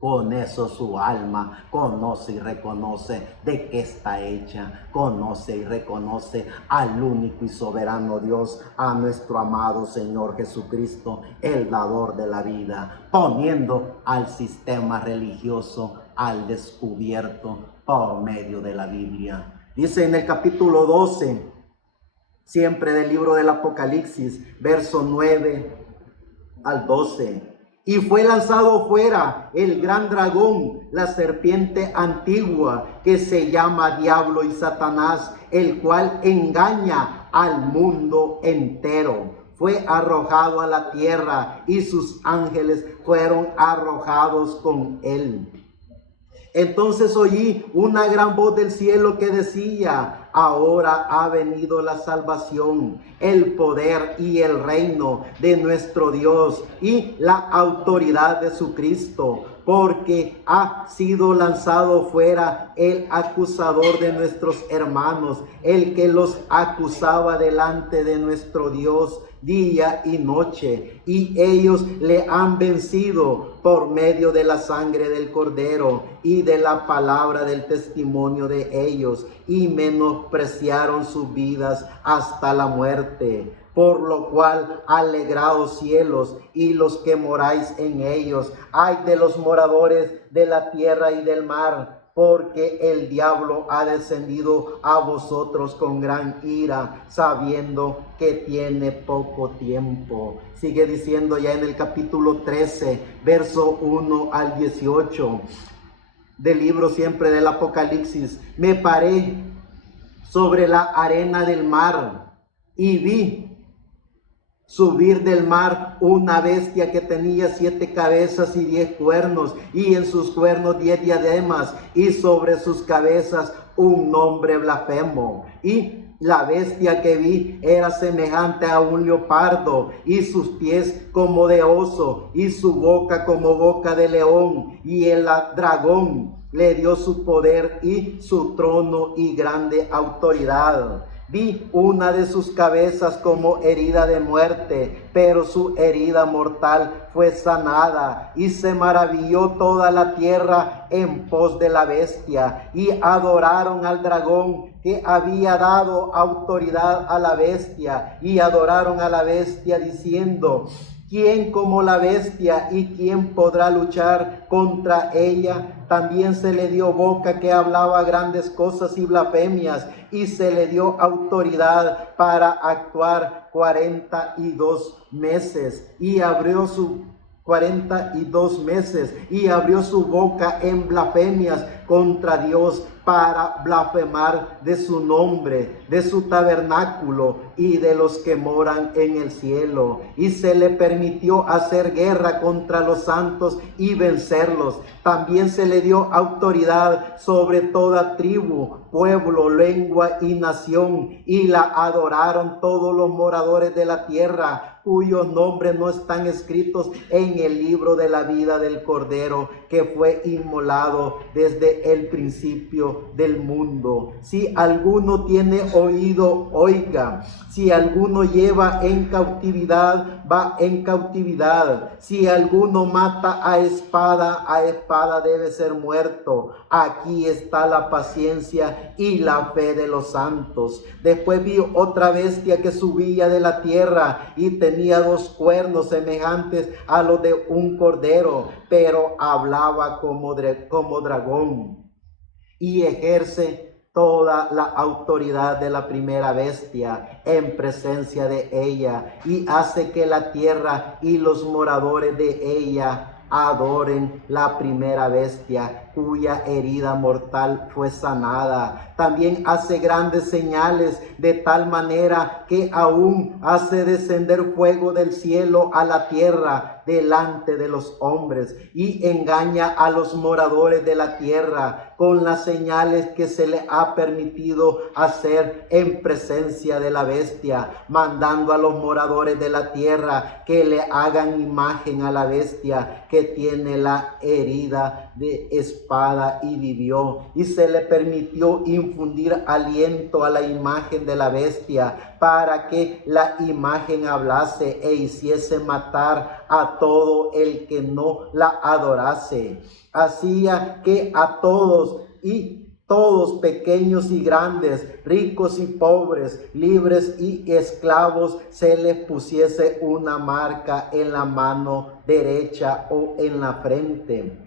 Con eso su alma conoce y reconoce de qué está hecha, conoce y reconoce al único y soberano Dios, a nuestro amado Señor Jesucristo, el dador de la vida, poniendo al sistema religioso al descubierto por medio de la Biblia. Dice en el capítulo 12, siempre del libro del Apocalipsis, verso 9 al 12. Y fue lanzado fuera el gran dragón, la serpiente antigua, que se llama Diablo y Satanás, el cual engaña al mundo entero. Fue arrojado a la tierra y sus ángeles fueron arrojados con él. Entonces oí una gran voz del cielo que decía: ahora ha venido la salvación, el poder y el reino de nuestro Dios y la autoridad de su Cristo, porque ha sido lanzado fuera el acusador de nuestros hermanos, el que los acusaba delante de nuestro Dios día y noche, y ellos le han vencido por medio de la sangre del Cordero y de la palabra del testimonio de ellos, y menospreciaron sus vidas hasta la muerte. Por lo cual, alegraos cielos y los que moráis en ellos. Ay de los moradores de la tierra y del mar, porque el diablo ha descendido a vosotros con gran ira, sabiendo que tiene poco tiempo. Sigue diciendo ya en el capítulo 13, verso 1 al 18, del libro siempre del Apocalipsis. Me paré sobre la arena del mar y vi subir del mar una bestia que tenía 7 cabezas y 10 cuernos, y en sus cuernos 10 diademas, y sobre sus cabezas un nombre blasfemo. Y la bestia que vi era semejante a un leopardo, y sus pies como de oso, y su boca como boca de león, y el dragón le dio su poder y su trono y grande autoridad. Vi una de sus cabezas como herida de muerte, pero su herida mortal fue sanada, y se maravilló toda la tierra en pos de la bestia, y adoraron al dragón que había dado autoridad a la bestia, y adoraron a la bestia diciendo: ¿quién como la bestia y quién podrá luchar contra ella? También se le dio boca que hablaba grandes cosas y blasfemias, y se le dio autoridad para actuar 42 meses, y abrió su 42 meses, y abrió su boca en blasfemias contra Dios, para blasfemar de su nombre, de su tabernáculo y de los que moran en el cielo. Y se le permitió hacer guerra contra los santos y vencerlos. También se le dio autoridad sobre toda tribu, pueblo, lengua y nación, y la adoraron todos los moradores de la tierra, cuyos nombres no están escritos en el libro de la vida del Cordero, que fue inmolado desde el principio medio del mundo. Si alguno tiene oído, oiga. Si alguno lleva en cautividad, va en cautividad. Si alguno mata a espada debe ser muerto. Aquí está la paciencia y la fe de los santos. Después vi otra bestia que subía de la tierra y tenía 2 cuernos semejantes a los de un cordero, pero hablaba como dragón, y ejerce toda la autoridad de la primera bestia en presencia de ella, y hace que la tierra y los moradores de ella adoren la primera bestia, cuya herida mortal fue sanada. También hace grandes señales, de tal manera que aún hace descender fuego del cielo a la tierra delante de los hombres, y engaña a los moradores de la tierra con las señales que se le ha permitido hacer en presencia de la bestia, mandando a los moradores de la tierra que le hagan imagen a la bestia que tiene la herida de espada y vivió, y se le permitió infundir aliento a la imagen de la bestia para que la imagen hablase e hiciese matar a todo el que no la adorase. Hacía que a todos, pequeños y grandes, ricos y pobres, libres y esclavos, se les pusiese una marca en la mano derecha o en la frente,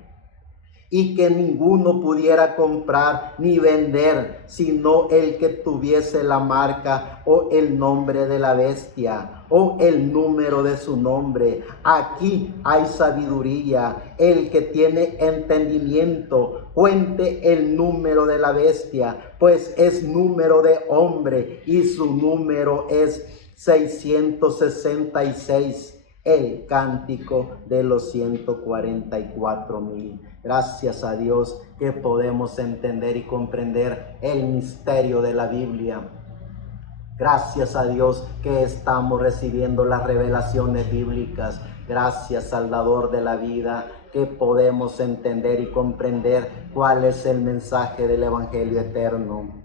y que ninguno pudiera comprar ni vender, sino el que tuviese la marca o el nombre de la bestia o el número de su nombre. Aquí hay sabiduría. El que tiene entendimiento, cuente el número de la bestia, pues es número de hombre y su número es 666. El cántico de los 144,000. Gracias a Dios que podemos entender y comprender el misterio de la Biblia. Gracias a Dios que estamos recibiendo las revelaciones bíblicas. Gracias al dador de la vida, que podemos entender y comprender cuál es el mensaje del Evangelio eterno.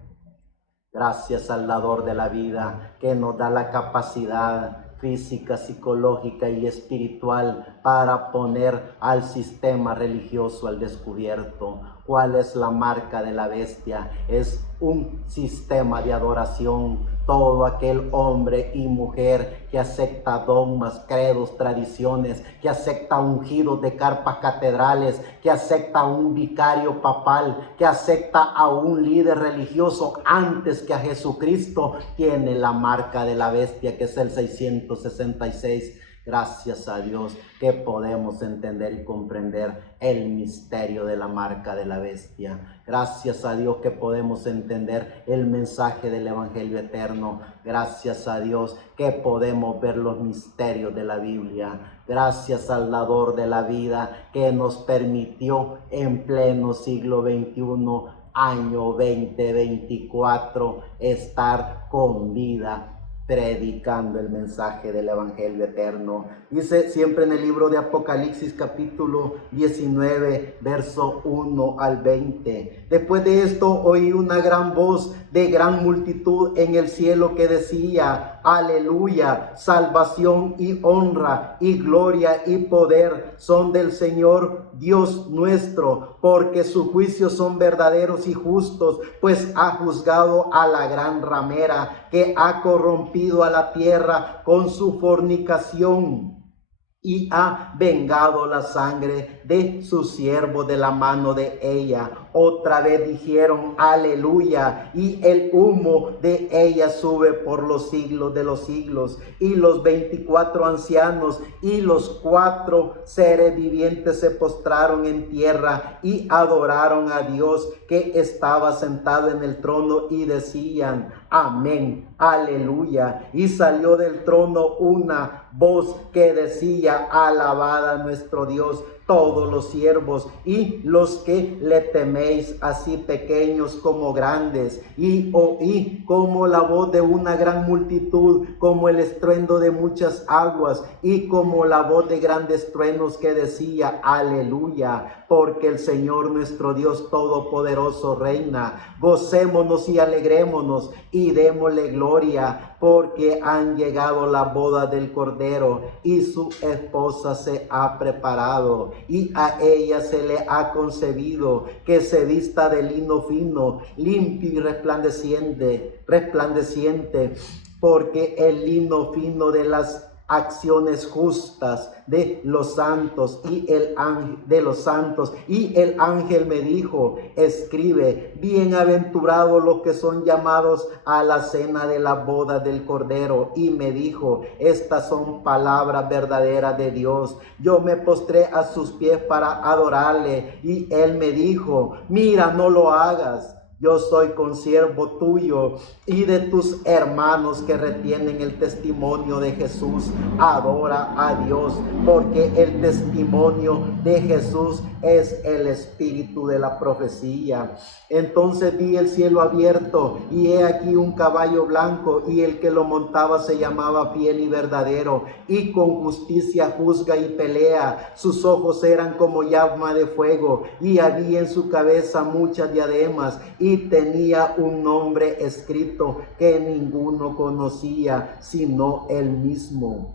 Gracias al dador de la vida, que nos da la capacidad física, psicológica y espiritual para poner al sistema religioso al descubierto. ¿Cuál es la marca de la bestia? Es un sistema de adoración. Todo aquel hombre y mujer que acepta dogmas, credos, tradiciones, que acepta ungidos de carpas catedrales, que acepta a un vicario papal, que acepta a un líder religioso antes que a Jesucristo, tiene la marca de la bestia, que es el 666. Gracias a Dios que podemos entender y comprender el misterio de la marca de la bestia. Gracias a Dios que podemos entender el mensaje del Evangelio eterno. Gracias a Dios que podemos ver los misterios de la Biblia. Gracias al dador de la vida, que nos permitió en pleno siglo XXI, año 2024, estar con vida, predicando el mensaje del Evangelio eterno. Dice siempre en el libro de Apocalipsis capítulo 19, verso 1 al 20. Después de esto oí una gran voz de gran multitud en el cielo que decía: aleluya, salvación y honra y gloria y poder son del Señor Dios nuestro, porque sus juicios son verdaderos y justos, pues ha juzgado a la gran ramera que ha corrompido a la tierra con su fornicación, y ha vengado la sangre de su siervo de la mano de ella. Otra vez dijeron: aleluya, y el humo de ella sube por los siglos de los siglos. Y los 24 ancianos y los 4 seres vivientes se postraron en tierra y adoraron a Dios que estaba sentado en el trono, y decían: amén, aleluya. Y salió del trono una voz que decía: alabad a nuestro Dios, todos los siervos y los que le teméis, así pequeños como grandes, y oí como la voz de una gran multitud, como el estruendo de muchas aguas, y como la voz de grandes truenos que decía: aleluya, porque el Señor nuestro Dios Todopoderoso reina. Gocémonos y alegrémonos y démosle gloria, porque han llegado la boda del Cordero y su esposa se ha preparado, y a ella se le ha concebido que se vista de lino fino, limpio y resplandeciente, porque el lino fino de las acciones justas de los santos y el ángel me dijo: escribe, bienaventurados los que son llamados a la cena de la boda del Cordero. Y me dijo: estas son palabras verdaderas de Dios. Yo me postré a sus pies para adorarle, y él me dijo: mira, no lo hagas. Yo soy consiervo tuyo y de tus hermanos que retienen el testimonio de Jesús. Adora a Dios, porque el testimonio de Jesús es el espíritu de la profecía. Entonces vi el cielo abierto, y he aquí un caballo blanco, y el que lo montaba se llamaba Fiel y Verdadero, y con justicia juzga y pelea. Sus ojos eran como llama de fuego, y había en su cabeza muchas diademas, y tenía un nombre escrito que ninguno conocía sino él mismo.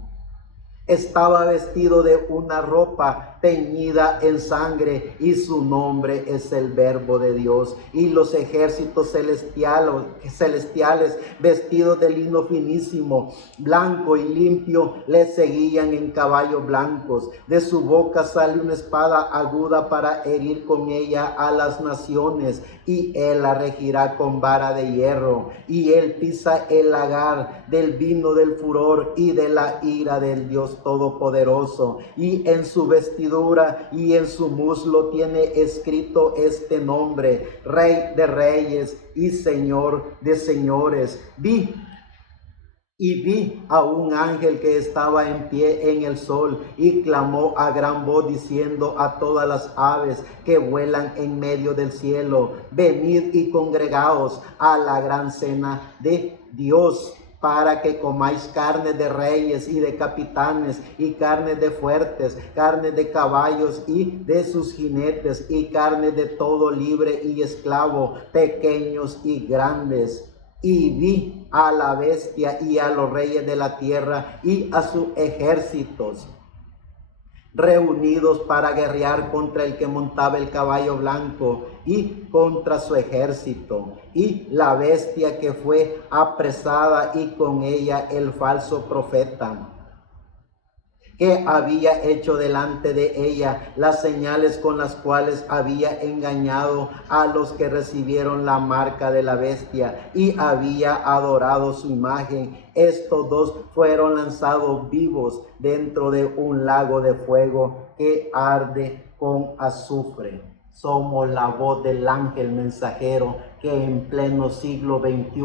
Estaba vestido de una ropa teñida en sangre, y su nombre es el Verbo de Dios. Y los ejércitos celestiales, vestidos de lino finísimo, blanco y limpio, le seguían en caballos blancos. De su boca sale una espada aguda para herir con ella a las naciones, y él la regirá con vara de hierro. Y él pisa el lagar del vino del furor y de la ira del Dios Todopoderoso. Y en su vestidura y en su muslo tiene escrito este nombre: Rey de Reyes y Señor de Señores. Vi a un ángel que estaba en pie en el sol, y clamó a gran voz diciendo a todas las aves que vuelan en medio del cielo: venid y congregaos a la gran cena de Dios, para que comáis carne de reyes y de capitanes, y carne de fuertes, carne de caballos y de sus jinetes, y carne de todo libre y esclavo, pequeños y grandes. Y vi a la bestia y a los reyes de la tierra y a sus ejércitos reunidos para guerrear contra el que montaba el caballo blanco y contra su ejército. Y la bestia que fue apresada, y con ella el falso profeta, que había hecho delante de ella las señales con las cuales había engañado a los que recibieron la marca de la bestia y había adorado su imagen. Estos dos fueron lanzados vivos dentro de un lago de fuego que arde con azufre. Somos la voz del ángel mensajero que en pleno siglo XXI,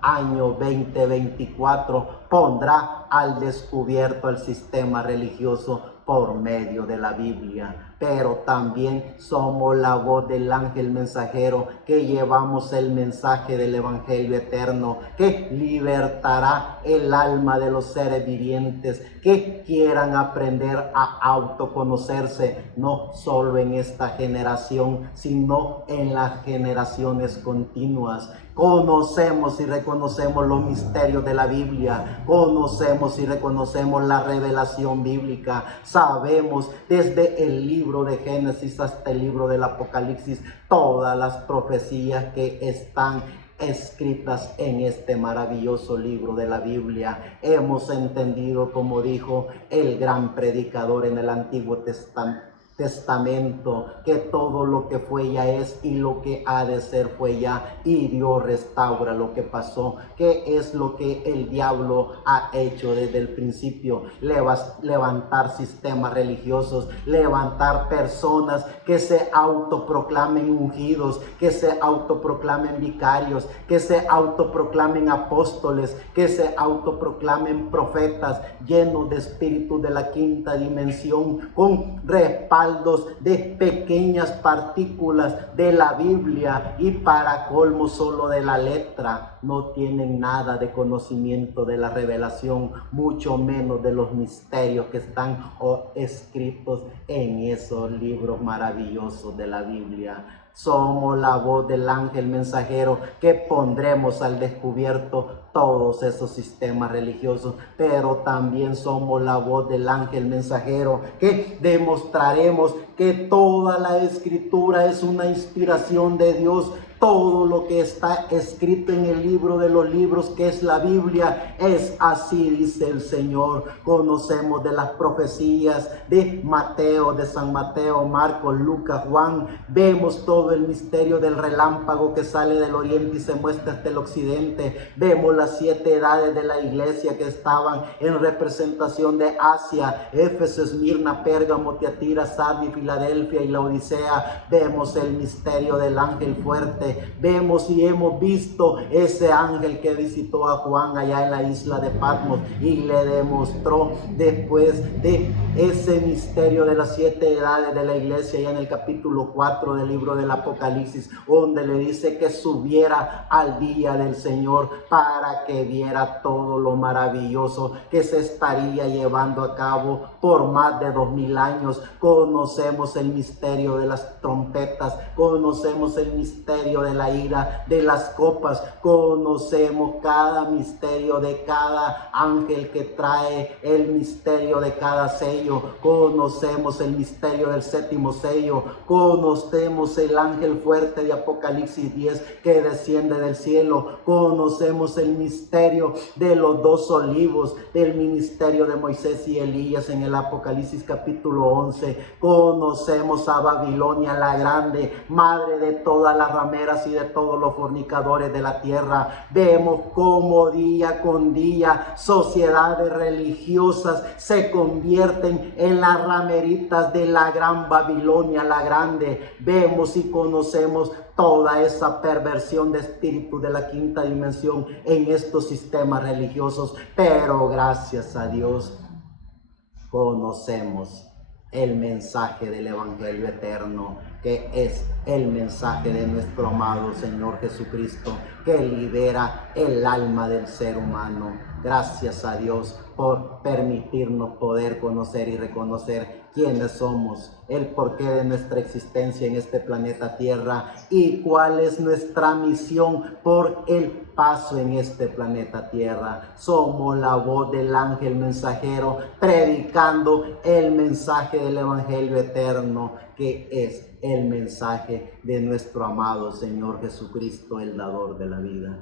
año 2024, pondrá al descubierto el sistema religioso por medio de la Biblia. Pero también somos la voz del ángel mensajero que llevamos el mensaje del evangelio eterno, que libertará el alma de los seres vivientes que quieran aprender a autoconocerse, no solo en esta generación, sino en las generaciones continuas. Conocemos y reconocemos los misterios de la Biblia, conocemos y reconocemos la revelación bíblica, sabemos desde el libro de Génesis hasta el libro del Apocalipsis todas las profecías que están escritas en este maravilloso libro de la Biblia. Hemos entendido, como dijo el gran predicador en el Antiguo Testamento, que todo lo que fue ya es, y lo que ha de ser fue ya, y Dios restaura lo que pasó, que es lo que el diablo ha hecho desde el principio: levantar sistemas religiosos, levantar personas que se autoproclamen ungidos, que se autoproclamen vicarios, que se autoproclamen apóstoles, que se autoproclamen profetas, llenos de espíritu de la quinta dimensión, con respaldo respaldos de pequeñas partículas de la Biblia y para colmo solo de la letra. No tienen nada de conocimiento de la revelación, mucho menos de los misterios que están escritos en esos libros maravillosos de la Biblia. Somos la voz del ángel mensajero que pondremos al descubierto todos esos sistemas religiosos, pero también somos la voz del ángel mensajero que demostraremos que toda la escritura es una inspiración de Dios. Todo lo que está escrito en el libro de los libros, que es la Biblia, es así, dice el Señor. Conocemos de las profecías de Mateo, de San Mateo, Marcos, Lucas, Juan. Vemos todo el misterio del relámpago que sale del oriente y se muestra hasta el occidente. Vemos las 7 edades de la iglesia que estaban en representación de Asia: Éfeso, Esmirna, Pérgamo, Tiatira, Sardis, Filadelfia y la Odisea. Vemos el misterio del ángel fuerte. Vemos y hemos visto ese ángel que visitó a Juan allá en la isla de Patmos y le demostró después de ese misterio de las 7 edades de la iglesia, ya en el capítulo 4 del libro del Apocalipsis, donde le dice que subiera al día del Señor para que viera todo lo maravilloso que se estaría llevando a cabo por más de 2000 años. Conocemos el misterio de las trompetas, conocemos el misterio de la ira, de las copas, conocemos cada misterio de cada ángel que trae el misterio de cada sello, conocemos el misterio del 7º sello, conocemos el ángel fuerte de Apocalipsis 10 que desciende del cielo, conocemos el misterio de los 2 olivos, del ministerio de Moisés y Elías en el Apocalipsis capítulo 11, conocemos a Babilonia la grande, madre de todas las rameras y de todos los fornicadores de la tierra. Vemos cómo día con día sociedades religiosas se convierten en las rameritas de la gran Babilonia la grande. Vemos y conocemos toda esa perversión de espíritu de la 5ª dimensión en estos sistemas religiosos, pero gracias a Dios conocemos el mensaje del Evangelio eterno, que es el mensaje de nuestro amado Señor Jesucristo, que libera el alma del ser humano. Gracias a Dios por permitirnos poder conocer y reconocer quiénes somos, el porqué de nuestra existencia en este planeta Tierra y cuál es nuestra misión por el paso en este planeta Tierra. Somos la voz del ángel mensajero predicando el mensaje del Evangelio eterno, que es el mensaje de nuestro amado Señor Jesucristo, el dador de la vida.